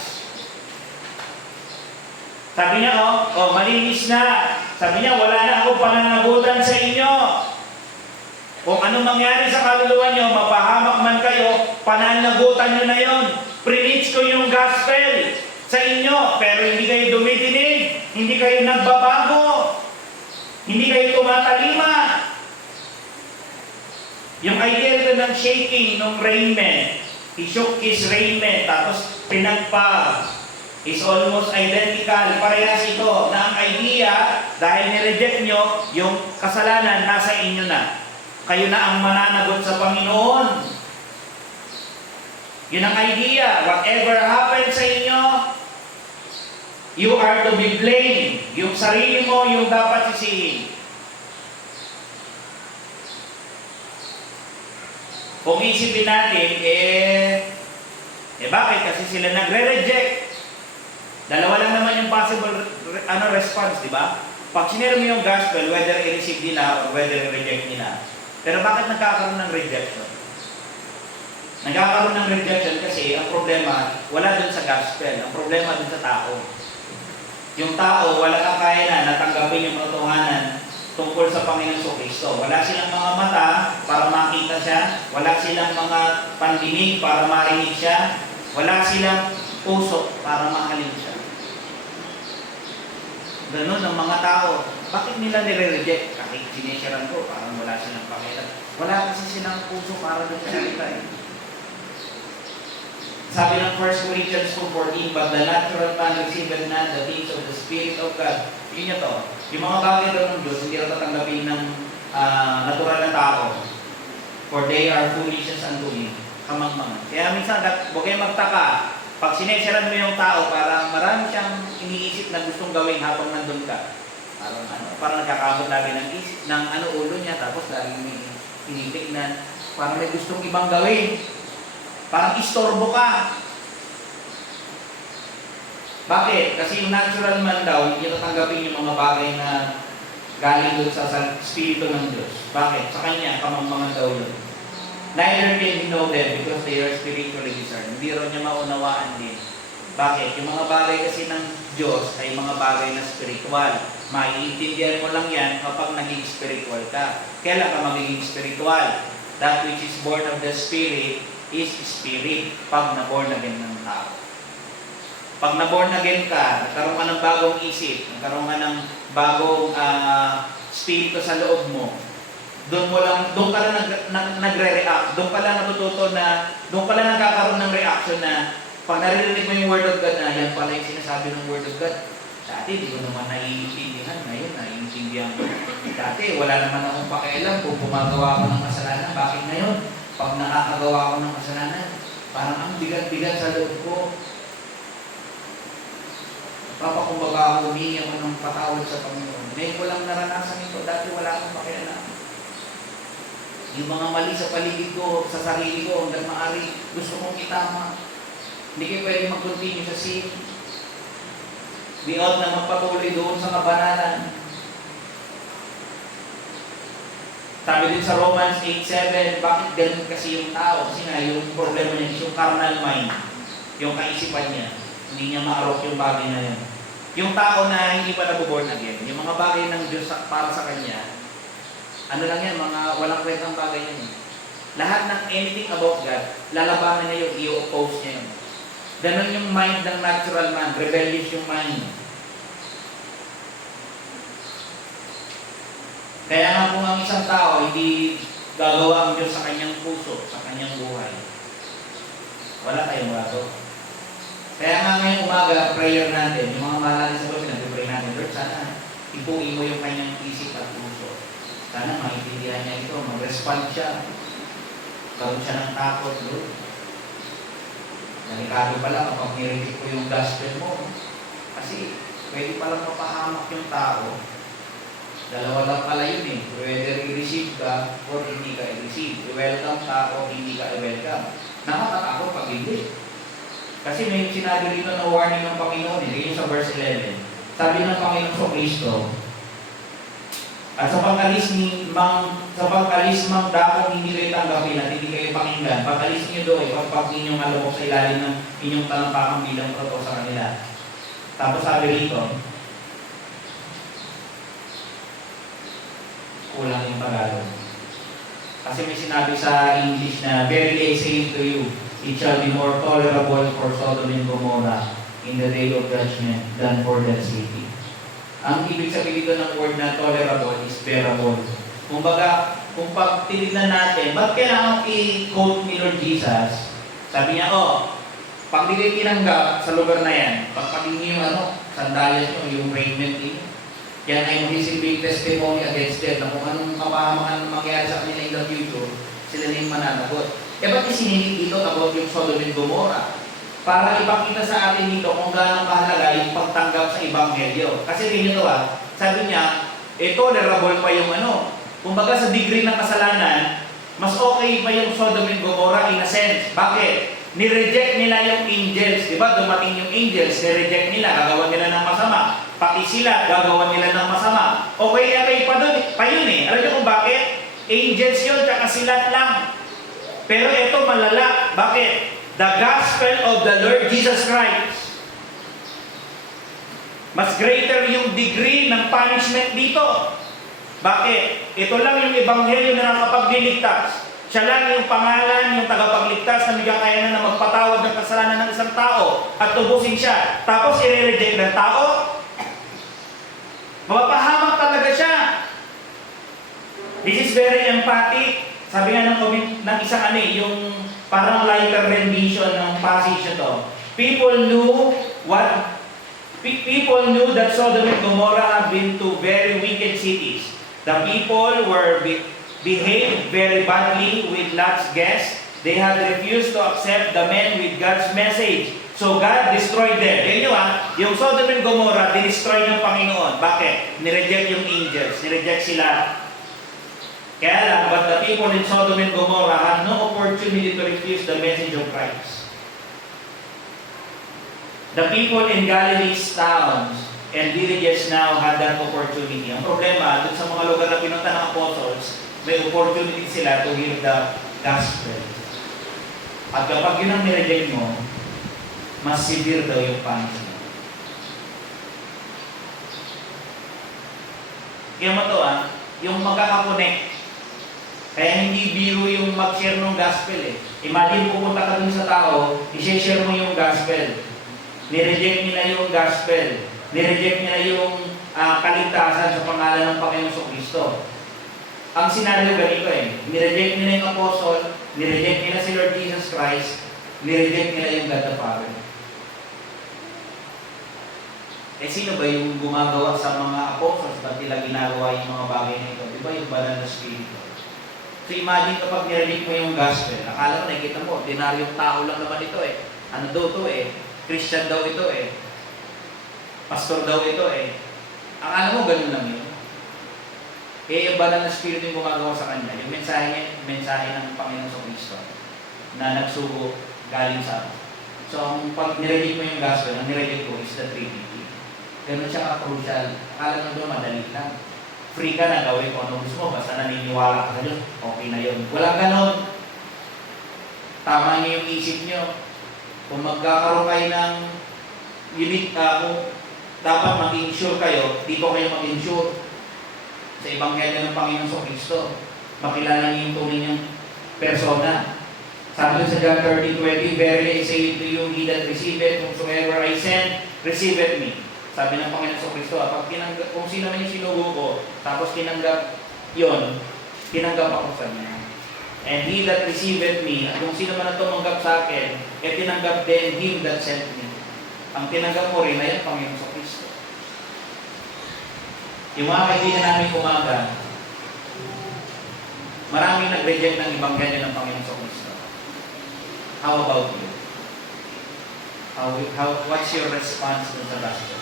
Sabi niya, malinis na. Sabi niya, wala na ako pananagutan sa inyo. Kung anong mangyari sa kaluluwa nyo, mapahamak man kayo, pananagutan nyo na yon. Preach ko yung gospel sa inyo, pero hindi kayo dumidinig, hindi kayo nagbabago, hindi kayo tumatalima. Yung idea ito ng shaking ng raiment, he shook his raiment, tapos pinagpag, is almost identical. Parehas ito na ang idea, dahil nireject nyo, yung kasalanan nasa inyo na. Kayo na ang mananagot sa Panginoon. Yun ang idea. Whatever happens sa inyo, you are to be blamed. Yung sarili mo, yung dapat sisihin. Kung isipin natin, bakit? Kasi sila nagre-reject. Dalawa lang naman yung possible response, di ba? Pag sinira mo yung gospel, whether i-receive nila or whether i-reject nila. Pero bakit nagkakaroon ng rejection? Nagkakaroon ng rejection kasi ang problema, wala dun sa gospel. Ang problema dun sa tao. Yung tao, wala kakayanan na tanggapin yung katotohanan tungkol sa Panginoon Kristo. Wala silang mga mata para makita siya. Wala silang mga pandinig para marinig siya. Wala silang puso para mahalin siya. Ganun ang mga tao. Bakit nila nire-reject? Kahit sinisyaran ko, parang wala silang pakialam. Wala kasi silang puso para doon sa salita. Sabi ng 1 Corinthians 2:14, but the natural man receiveth not the things of the Spirit of God. Yun niya to. Yung mga bagay daw ng Diyos, hindi na tatanggapin ng natural na tao. For they are foolishness unto him. Kamangmangan. Kaya minsan, huwag kayong magtaka. Pag sineseran mo yung tao, parang marami siyang iniisip na gustong gawin habang nandun ka. Parang nagkakamot lagi ng isip, ng ulo niya, tapos lagi may tinitignan. Parang may gustong ibang gawin. Parang istorbo ka. Bakit? Kasi yung natural man daw, hindi tatanggapin yung mga bagay na galing doon sa Espiritu ng Diyos. Bakit? Sa Kanya, kamangmangan daw yun. Neither can he know them because they are spiritually discerned. Hindi rin niya maunawaan din. Bakit? Yung mga bagay kasi ng Diyos ay mga bagay na spiritual. Maiintindihan mo lang yan kapag naging spiritual ka. Kailan ka magiging spiritual? That which is born of the Spirit is Spirit. Pag na-born again ng tao. Pag na-born again ka, nagkaroon ka ng bagong isip, nagkaroon ka ng bagong spirito sa loob mo, doon ka lang nagre-react, doon ka lang natututo na, doon ka lang nagkakaroon ng reaction na, pag naririnig mo yung Word of God na, yan pala yung sinasabi ng Word of God. Dati, di ko naman naiintindihan. Ngayon, naiintindihan ko. Dati, wala naman akong pakialam kung gumagawa ako ng kasalanan. Bakit ngayon? Pag nakakagawa ako ng kasalanan, parang ang bigat-bigat sa loob ko. Kumbaga, humingi ako ng patawad sa Panginoon. Ngayon ko lang naranasan ito. Dati wala akong pakialam. Yung mga mali sa paligid ko, sa sarili ko, hanggang maaari, gusto kong itama. Hindi kayo pwede mag-continue sa sin. Di out na magpatuloy doon sa kabanalan. Sabi din sa Romans 8:7, bakit ganun kasi yung tao? Kasi nga, yung problema niya is yung carnal mind. Yung kaisipan niya. Hindi niya maarok yung bagay na yun. Yung tao na hindi pa nabuborn again, yung mga bagay ng Diyos para sa kanya, ano lang yan, mga walang kwentang bagay yan. Lahat ng anything about God, lalabanan niya yung i-oppose niya yun. Ganon yung mind ng natural man, rebellious yung mind. Kaya nga kung ang isang tao hindi gagawa ang Diyos sa kanyang puso, sa kanyang buhay, wala tayong magawa. Kaya nga ngayong umaga, prayer natin, yung mga malali sa Diyos, nag-pray natin, Lord, sana ipuin mo yung kanyang isip at puso. Sana maintindihan niya ito, mag-respond siya. Karoon siya ng takot, Lord. Delikado pala kapag nirinig ko yung gospel mo. Kasi pwede palang mapahamak yung tao. Dalawa lang pala yun eh. Whether i-receive ka or hindi ka i-receive. I-welcome ka o hindi ka i-welcome. Nakakatakot pag hindi. Kasi may sinabi dito na warning ng Panginoon. Hindi yun sa verse 11. Sabi ng Panginoon sa Kristo, at sa pagkalis mang dakong hindi kayo tanggapin at hindi kayo pakinggan, pagkalis niyo doon, pagpag ninyong alabok sa ilalim ng inyong talampakang bilang proto sa kanila. Tapos sabi rito, kulang yung Tagalog. Kasi may sinabi sa English na, verily I say to you, it shall be more tolerable for Sodom and Gomorrah in the day of judgment than for that city. Ang ibig sabihin dito ng word na tolerable is bearable. Kumbaga, kung pag tinignan natin, ba't kailangan i-quote ni Lord Jesus? Sabi niya, pag di kayo tinanggap sa lugar na yan, pagpagin niyo yung sandalias nyo, yung raiment niyo, yan ay magsisilbing testimony against them na kung anong kapahamakan mangyari sa kanila in the future, sila na yung mananagot. Ba't isinilig dito about yung Sodom and Gomorrah? Para ipakita sa atin dito kung gaano kahalaga yung pagtanggap sa Ebanghelyo. Kasi tingnan nyo sabi niya, tolerable pa yung kumbaga sa degree ng kasalanan, mas okay pa yung Sodom and Gomorrah in a sense. Bakit? Nireject nila yung angels. Diba? Dumating yung angels, nireject nila, gagawa nila ng masama. Pati sila, gagawa nila ng masama. Okay pa yun eh. Alam niyo kung bakit? Angels yun, tsaka sila lang. Pero ito malala. Bakit? The gospel of the Lord Jesus Christ. Mas greater yung degree ng punishment dito. Bakit? Ito lang yung ebanghelyo na nakapagdiligtas. Siya lang yung pangalan, yung tagapagligtas na nagkakayanan na magpatawad ng kasalanan ng isang tao at tubusin siya. Tapos i-reject ng tao. Mapapahamak talaga siya. This is very emphatic sabi nga ng isang yung parang lighter rendition ng passage to. People knew that Sodom and Gomorrah have been two very wicked cities. The people behaved very badly with Lot's guests. They had refused to accept the men with God's message. So God destroyed them. Yan yung Sodom and Gomorrah, dinestroy ng Panginoon. Bakit? Nireject yung angels. Nireject sila. Kaya lang, but the people in Sodom and Gomorrah had no opportunity to refuse the message of Christ. The people in Galilee's towns and villages now had that opportunity. Ang problema, dun sa mga lugar na pinunta ng apostles, may opportunity sila to hear the gospel. At kapag yun ang nireject mo, mas severe daw yung punishment. Kaya mo to yung magkakakonect. Kaya hindi biro yung mag-share ng gospel Imagine pupunta ka dun sa tao, i-share mo yung gospel. Nireject nila yung gospel. Nireject nila yung kaligtasan sa pangalan ng Panginoong Kristo. Ang senaryo ganito nireject nila yung apostle, nireject nila si Lord Jesus Christ, nireject nila yung God the Father. Sino ba yung gumagawa sa mga apostles? Ba't nila ginagawa yung mga bagay na ito? Di ba yung banal na spirito? So imagine kapag nireject mo yung gospel, akala mo, nakikita mo, ordinaryong tao lang naman ito Ano daw ito Christian daw ito pastor daw ito Akala mo, ganun lang yun. Yung banal na spirito yung gumagawa sa kanya. Yung mensahe niya, mensahe ng Panginoon Kristo na nagsugo galing sa atin. So, pag nireject mo yung gospel, ang nireject ko is the Trinity. Ganun siya ka-crucial. Akala mo doon, madali lang. Free ka na, gawin kung ano gusto mo. Basta naniniwala ka sa Diyos, okay na yun. Walang ganon. Tama niyo yung isip niyo. Kung magkakaroon kayo ng unit, kung dapat maging sure kayo, dito kayo maging sure sa Ebanghelyo ng Panginoon Kristo. Makilala niyo yung tunay niyang persona. Sabi sa John 13:20, verily I say to you, he that receiveth whomsoever I send, receiveth me. Sabi ng Panginoon Kristo, kung sino man yung sinugo ko, tapos tinanggap yon, tinanggap ako sa niya. And he that receiveth me, at kung sino man ang tumanggap sa akin, tinanggap din him that sent me. Ang tinanggap mo rin ay ang Panginoon Kristo. Yung mga kaibigan namin umaga, maraming nag-reject ng Ebanghelyo ng Panginoon Kristo. How about you? What's your response dun sa gospel?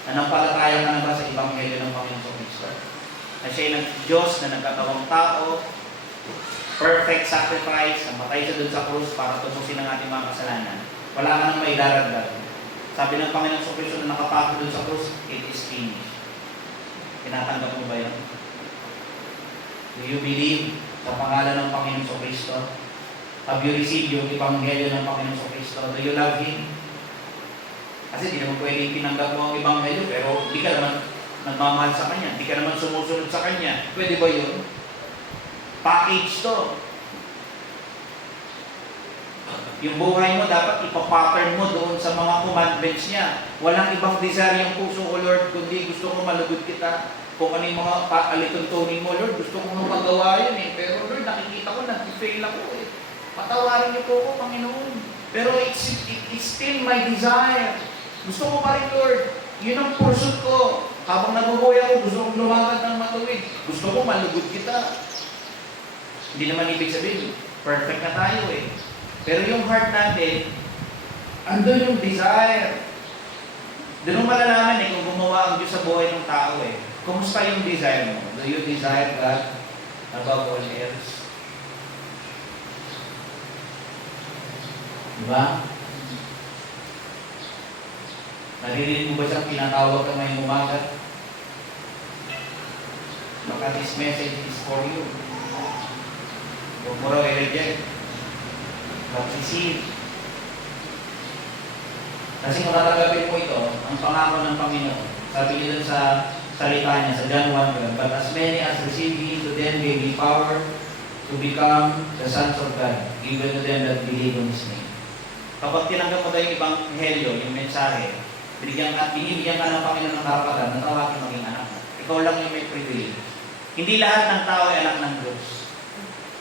Nanampalataya ka na ba sa Ebanghelyo ng Panginoon Kristo? Na siya'y Diyos na nagkatawang tao, perfect sacrifice, namatay siya dun sa krus para tubusin ang ating mga kasalanan. Wala ka nang maidaragdag. Sabi ng Panginoon Kristo na nakapako dun sa krus, it is finished. Tinatanggap mo ba yun? Do you believe sa pangalan ng Panginoon Kristo? Have you received yung Ebanghelyo ng Panginoon Kristo? Do you love Him? Kasi di naman pwedeng tinanggap mo ang Ebanghelyo, pero di ka naman nagmamahal sa Kanya, di ka naman sumusunod sa Kanya. Pwede ba yun? Package to. Yung buhay mo, dapat ipapattern mo doon sa mga commandments niya. Walang ibang desire yung puso ko, Lord, kundi gusto ko malugod kita. Kung ano yung mga alituntunin mo, Lord, gusto ko magawa yun Pero Lord, nakikita ko, nag-fail ako Patawarin niyo po ako, Panginoon. Pero it's still my desire. Gusto ko pa rin, Lord. Yun ang pursuit ko. Habang nabubuhay ako, gusto kong lumakad ng matuwid. Gusto ko malugod kita. Hindi naman ibig sabihin, perfect na tayo Pero yung heart natin, andun yung desire. Doon mo malalaman kung gumawa ang Diyos sa buhay ng tao Kumusta yung desire mo? Do you desire God above all else? Diba? Naririnig mo ba siyang pinatawag ka ngayong umaga? Baka this message is for you. Huwag mo raw i-reject. But receive. Kasi kung tatanggapin mo ito, ang pangako ng Panginoon, sabi niya dun sa salita niya sa John 1:12, but as many as receive Him, to them gave He power to become the sons of God, given to them that believe on His name. Kapag tinanggap mo tayo yung Ebanghelyo, yung mensahe, binibigyan ka ng Panginoon ng karapatan na tawagin maging anak. Ikaw lang yung may privilege. Hindi lahat ng tao ay anak ng Diyos.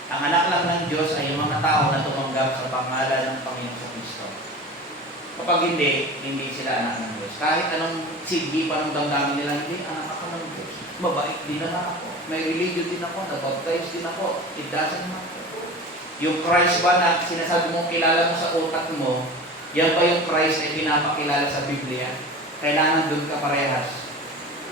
Ang anak lang ng Diyos ay yung mga tao na tumanggap sa pangalan ng Panginoong Kristo. Kapag hindi sila anak ng Diyos. Kahit anong sige pa ng damdamin nila, hindi, anak ako ng Diyos. Mabait din na ako. May religion din ako, nabaptize din ako. It doesn't matter. Yung Christ ba na sinasabi mo, kilala mo sa utak mo, yan ba yung Christ na pinapakilala sa Biblia? Kailangan doon ka parehas.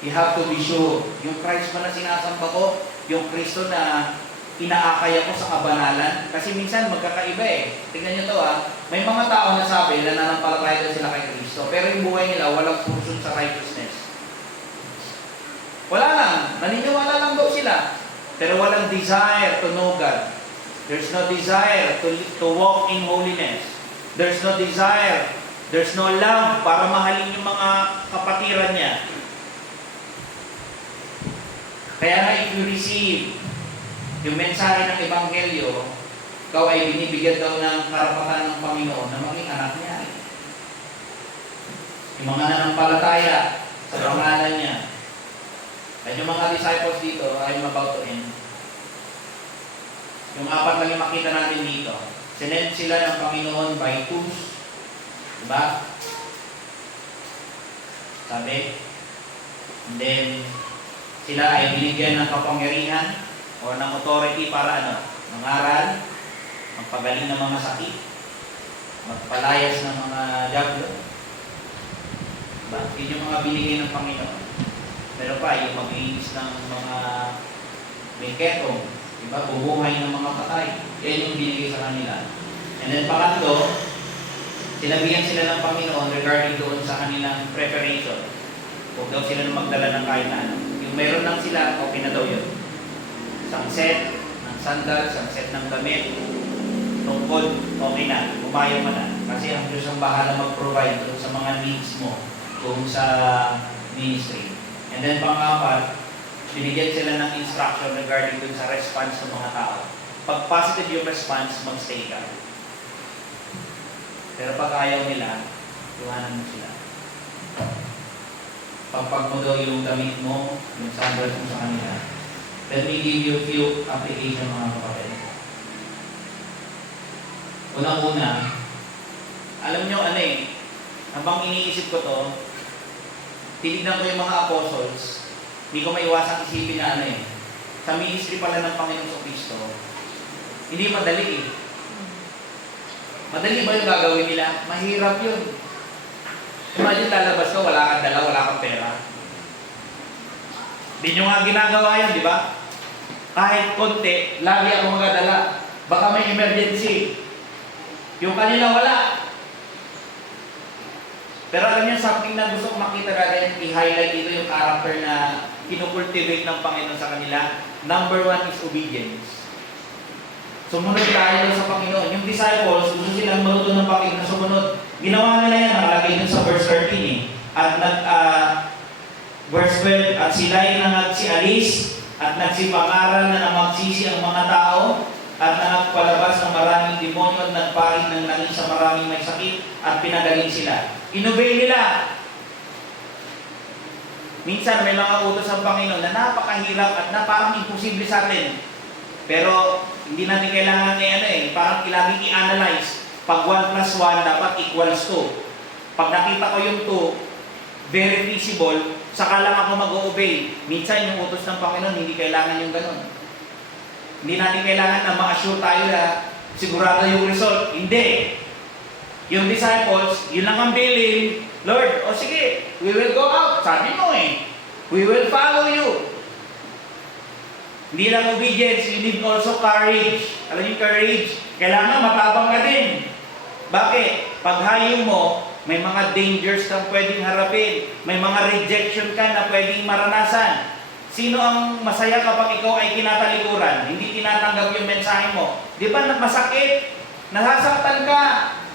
You have to be sure. Yung Christ ba na sinasamba ko, yung Kristo na inaakay ako sa kabanalan. Kasi minsan magkakaiba eh. Tingnan nyo to may mga tao na sabi na nananampalataya sila kay Kristo. Pero yung buhay nila walang puso sa righteousness. Wala lang. Naniniwala lang daw sila. Pero walang desire to know God. There's no desire to walk in holiness. There's no desire. There's no love para mahalin yung mga kapatiran niya. Kaya nga if you receive yung mensahe ng Ebanghelyo, ikaw ay binibigyan daw ng karapatan ng Panginoon na maging anak niya. Yung mga nanampalataya sa pangalan niya. At yung mga disciples dito ay about to end. Yung apat lang yung makita natin dito. Sinend sila ng Panginoon by twos. Diba? Sabi. And then, sila ay binigyan ng kapangyarihan o ng authority para mangaral, magpagaling ng mga sakit, magpalayas ng mga diablo. Diba? Yun yung mga binigay ng Panginoon. Pero pa, yung mag-iinis ng mga meketong, diba? Bubuhay ng mga patay. Yan yung binigay sa kanila. And then pangatlo, sinabihan sila ng Panginoon regarding doon sa kanilang preparation. Huwag daw sila magdala ng kahit na ano. Yung meron lang sila, okay na daw yun. Isang set ng sandals, isang set ng damit, tungkol, okay na, umayaw mo na. Kasi ang Diyos ang bahala mag-provide doon sa mga needs mo kung sa ministry. And then pang-apat, binigyan sila ng instruction regarding doon sa response ng mga tao. Pag positive yung response, mag-stay ka. Pero pag ayaw nila, iwanan mo sila. Pagpag mo daw yung damit mo, yung sandals mo sa kanila. Let me give you a few application mga kapatid. Unang-una, alam nyo habang iniisip ko to, tinignan ko yung mga apostles, hindi ko maiwasang isipin na sa ministry pala ng Panginoong Kristo, hindi madali Madali ba yung gagawin nila? Mahirap yun. Imagine lalabas ka, wala kang dala, wala kang pera. Hindi nyo nga ginagawa yun, di ba? Kahit konti, lagi ako magdala. Baka may emergency. Yung kanila wala. Pero alam niyo, something na gusto kong makita natin, i-highlight dito yung character na kinukultivate ng Panginoon sa kanila. Number 1 is obedience. Sumunod tayo sa Panginoon. Yung disciples, gusto silang maluto ng Panginoon na sumunod. Ginawa nila yan, nakalagay dun sa verse 13 At verse 12, at sila'y nagsialis at nagsipangaral na namagsisi ang mga tao at nagpalabas ng maraming demonyo at nagparin ng langis sa maraming may sakit at pinagaling sila. Inobey nila. Minsan may mga utos ang Panginoon na napakahirap at na parang imposible sa atin. Pero hindi natin kailangan parang laging i-analyze. Pag 1 plus 1 dapat equals 2. Pag nakita ko yung 2, very feasible, saka lang ako mag-obey. Minsan yung utos ng Panginoon, hindi kailangan yung ganun. Hindi natin kailangan na ma-assure tayo na sigurado yung result. Hindi. Yung disciples, yun lang ang billing. Lord, sige, we will go out. Sabi mo we will follow you. Hindi lang obedience, you need also courage. Alam yung courage? Kailangan matapang ka din. Bakit? Pag hayo mo, may mga dangers kang pwedeng harapin. May mga rejection ka na pwedeng maranasan. Sino ang masaya kapag ikaw ay kinatalikuran? Hindi tinatanggap yung mensahe mo. Di ba masakit? Nasasaktan ka.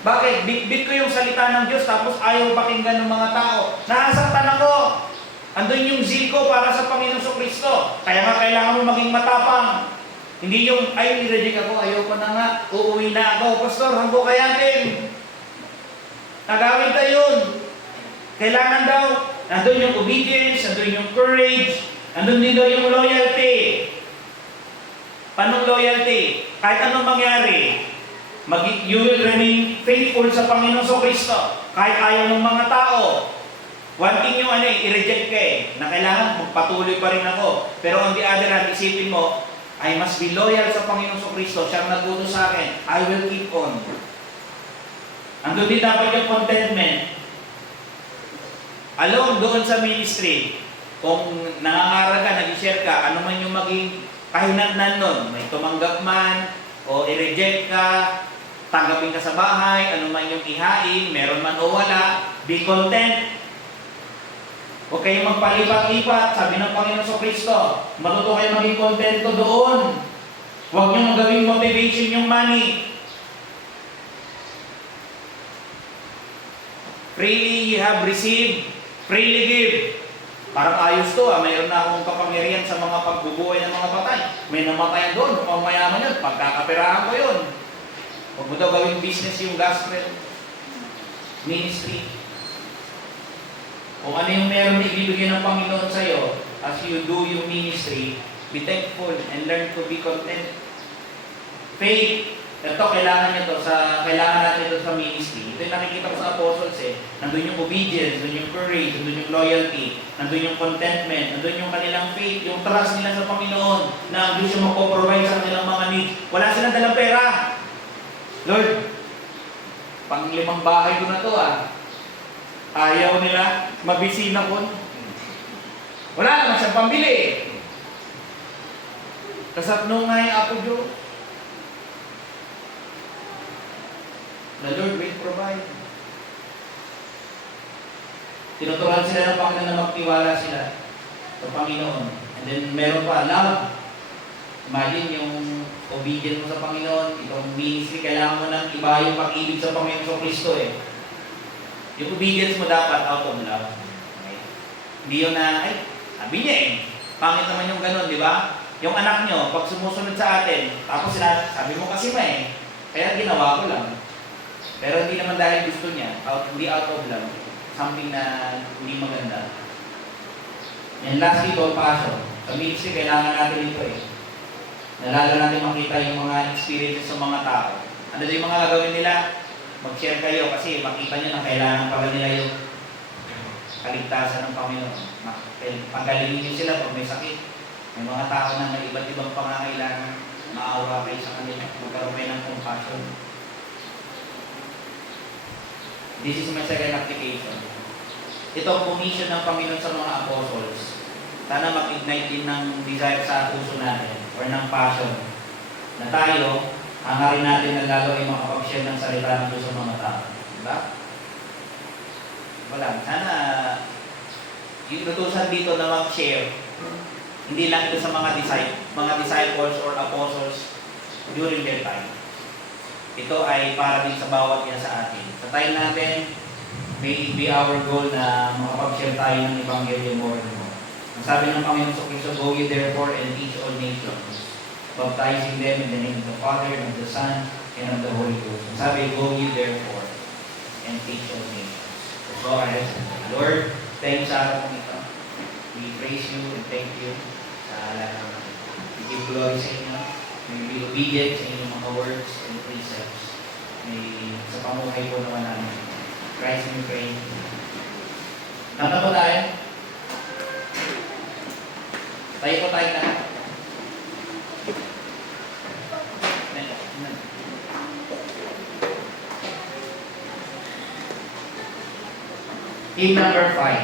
Bakit? Bit-bit ko yung salita ng Diyos tapos ayaw pakinggan ng mga tao. Nasasaktan ako. Andun yung zeal ko para sa Panginoong Kristo. Kaya nga kailangan mo maging matapang. Hindi yung, ay, nireject ako, ayaw ko na nga, uuwi na ako. Pastor, hanggo kayatin. Nagawin tayo yun. Kailangan daw, andun yung obedience, andun yung courage, andun din daw yung loyalty. Paano loyalty? Kahit anong mangyari, you will remain faithful sa Panginoon Kristo. Kahit ayaw ng mga tao. One thing yung i-reject ka na kailangan magpatuloy pa rin ako. Pero on the other hand, isipin mo, I must be loyal sa Panginoon Kristo. Siyang nag-utos sa akin. I will keep on. Andun din dapat yung contentment. Alone doon sa ministry, kung nangangaral ka, nag-share ka, ano man yung maging kahinatnan nun, may tumanggap man, o i-reject ka, tanggapin ka sa bahay, ano man yung ihain, meron man o wala, be content. Huwag kayong magpalipat-lipat, sabi ng Panginoon Kristo, matuto kayo maging kontento doon. Huwag nyo gawing motivation yung money. Freely you have received, freely give. Parang ayos to mayroon na akong kapangyarihan sa mga pagbubuhay ng mga patay. May namatayan doon, mukhang mayaman yun, pagkakapirahan ko yun. Huwag mo daw gawing business yung gospel ministry. Kung ano yung meron na ibibigay ng Panginoon sa'yo, as you do yung ministry, be thankful and learn to be content. Faith, ito kailangan natin ito sa ministry. Ito yung nakikita ko sa apostles Nandun yung obedience, nandun yung courage, nandun yung loyalty, nandun yung contentment, nandun yung kanilang faith, yung trust nila sa Panginoon, na ang Diyos yung magpo-provide sa kanilang mga needs. Wala silang dalang pera. Lord, pang-5 bahay ko na to Ayaw nila, mabisina ko. Wala naman siyang pambili. Kasap nung nga yung Apo Diyos. The Lord will provide. Tinuturuan sila ng Panginoon na magtiwala sila sa Panginoon. And then meron pa, love. Imagine yung obedient mo sa Panginoon, itong ministry, kailangan mo nang iba yung pag-ibig sa Panginoon sa Kristo Yung obedience mo dapat out of love. Okay? Hindi yun sabi niya pangit naman yung ganun, di ba? Yung anak nyo, pag sumusunod sa atin, tapos sabi mo kasi kaya ginawa ko lang. Pero hindi naman dahil gusto niya, hindi out of love. Something na hindi maganda. And lastly, passion. Sa ministry, kailangan natin ito Nalala natin makita yung mga experiences ng mga tao. Ano yung mga gagawin nila? Mag-share kayo kasi makita nyo na kailangan pala nila yung kaligtasan ng Panginoon. Panggalingin nyo sila pag may sakit. May mga tao na may iba't ibang pangangailangan. Maawa kayo sa kanila. Magkaroon kayo ng compassion. This is my second application. Ito ang commission ng Panginoon sa mga apostles. Sana mag-ignite din ng desire sa puso natin or ng passion na tayo, hangarin natin na lalo ay makapag-share ng salita ng Diyos sa mga tao. Diba? Wala. Sana yung tutusan dito na mag-share, hindi lang ito sa mga disciples or apostles during their time. Ito ay para din sa bawat isa sa atin. Sa time natin, may it be our goal na makapag-share tayo ng Ebanghelyo more and more. Ang sabi ng Panginoon sa Kristo, go ye therefore and teach all nations, baptizing them in the name of the Father, and of the Son, and of the Holy Ghost. Ang sabi, go ye therefore and teach all nations. So go ahead. Lord, thank you sa araw kong ito. We praise you and thank you sa lahat ng we give glory sa inyo. May be obedient sa inyong mga words and precepts. May sa pamuhay po naman namin. Christ we pray. Nanda po tayo? Tayo po tayo na. Hymn number 5.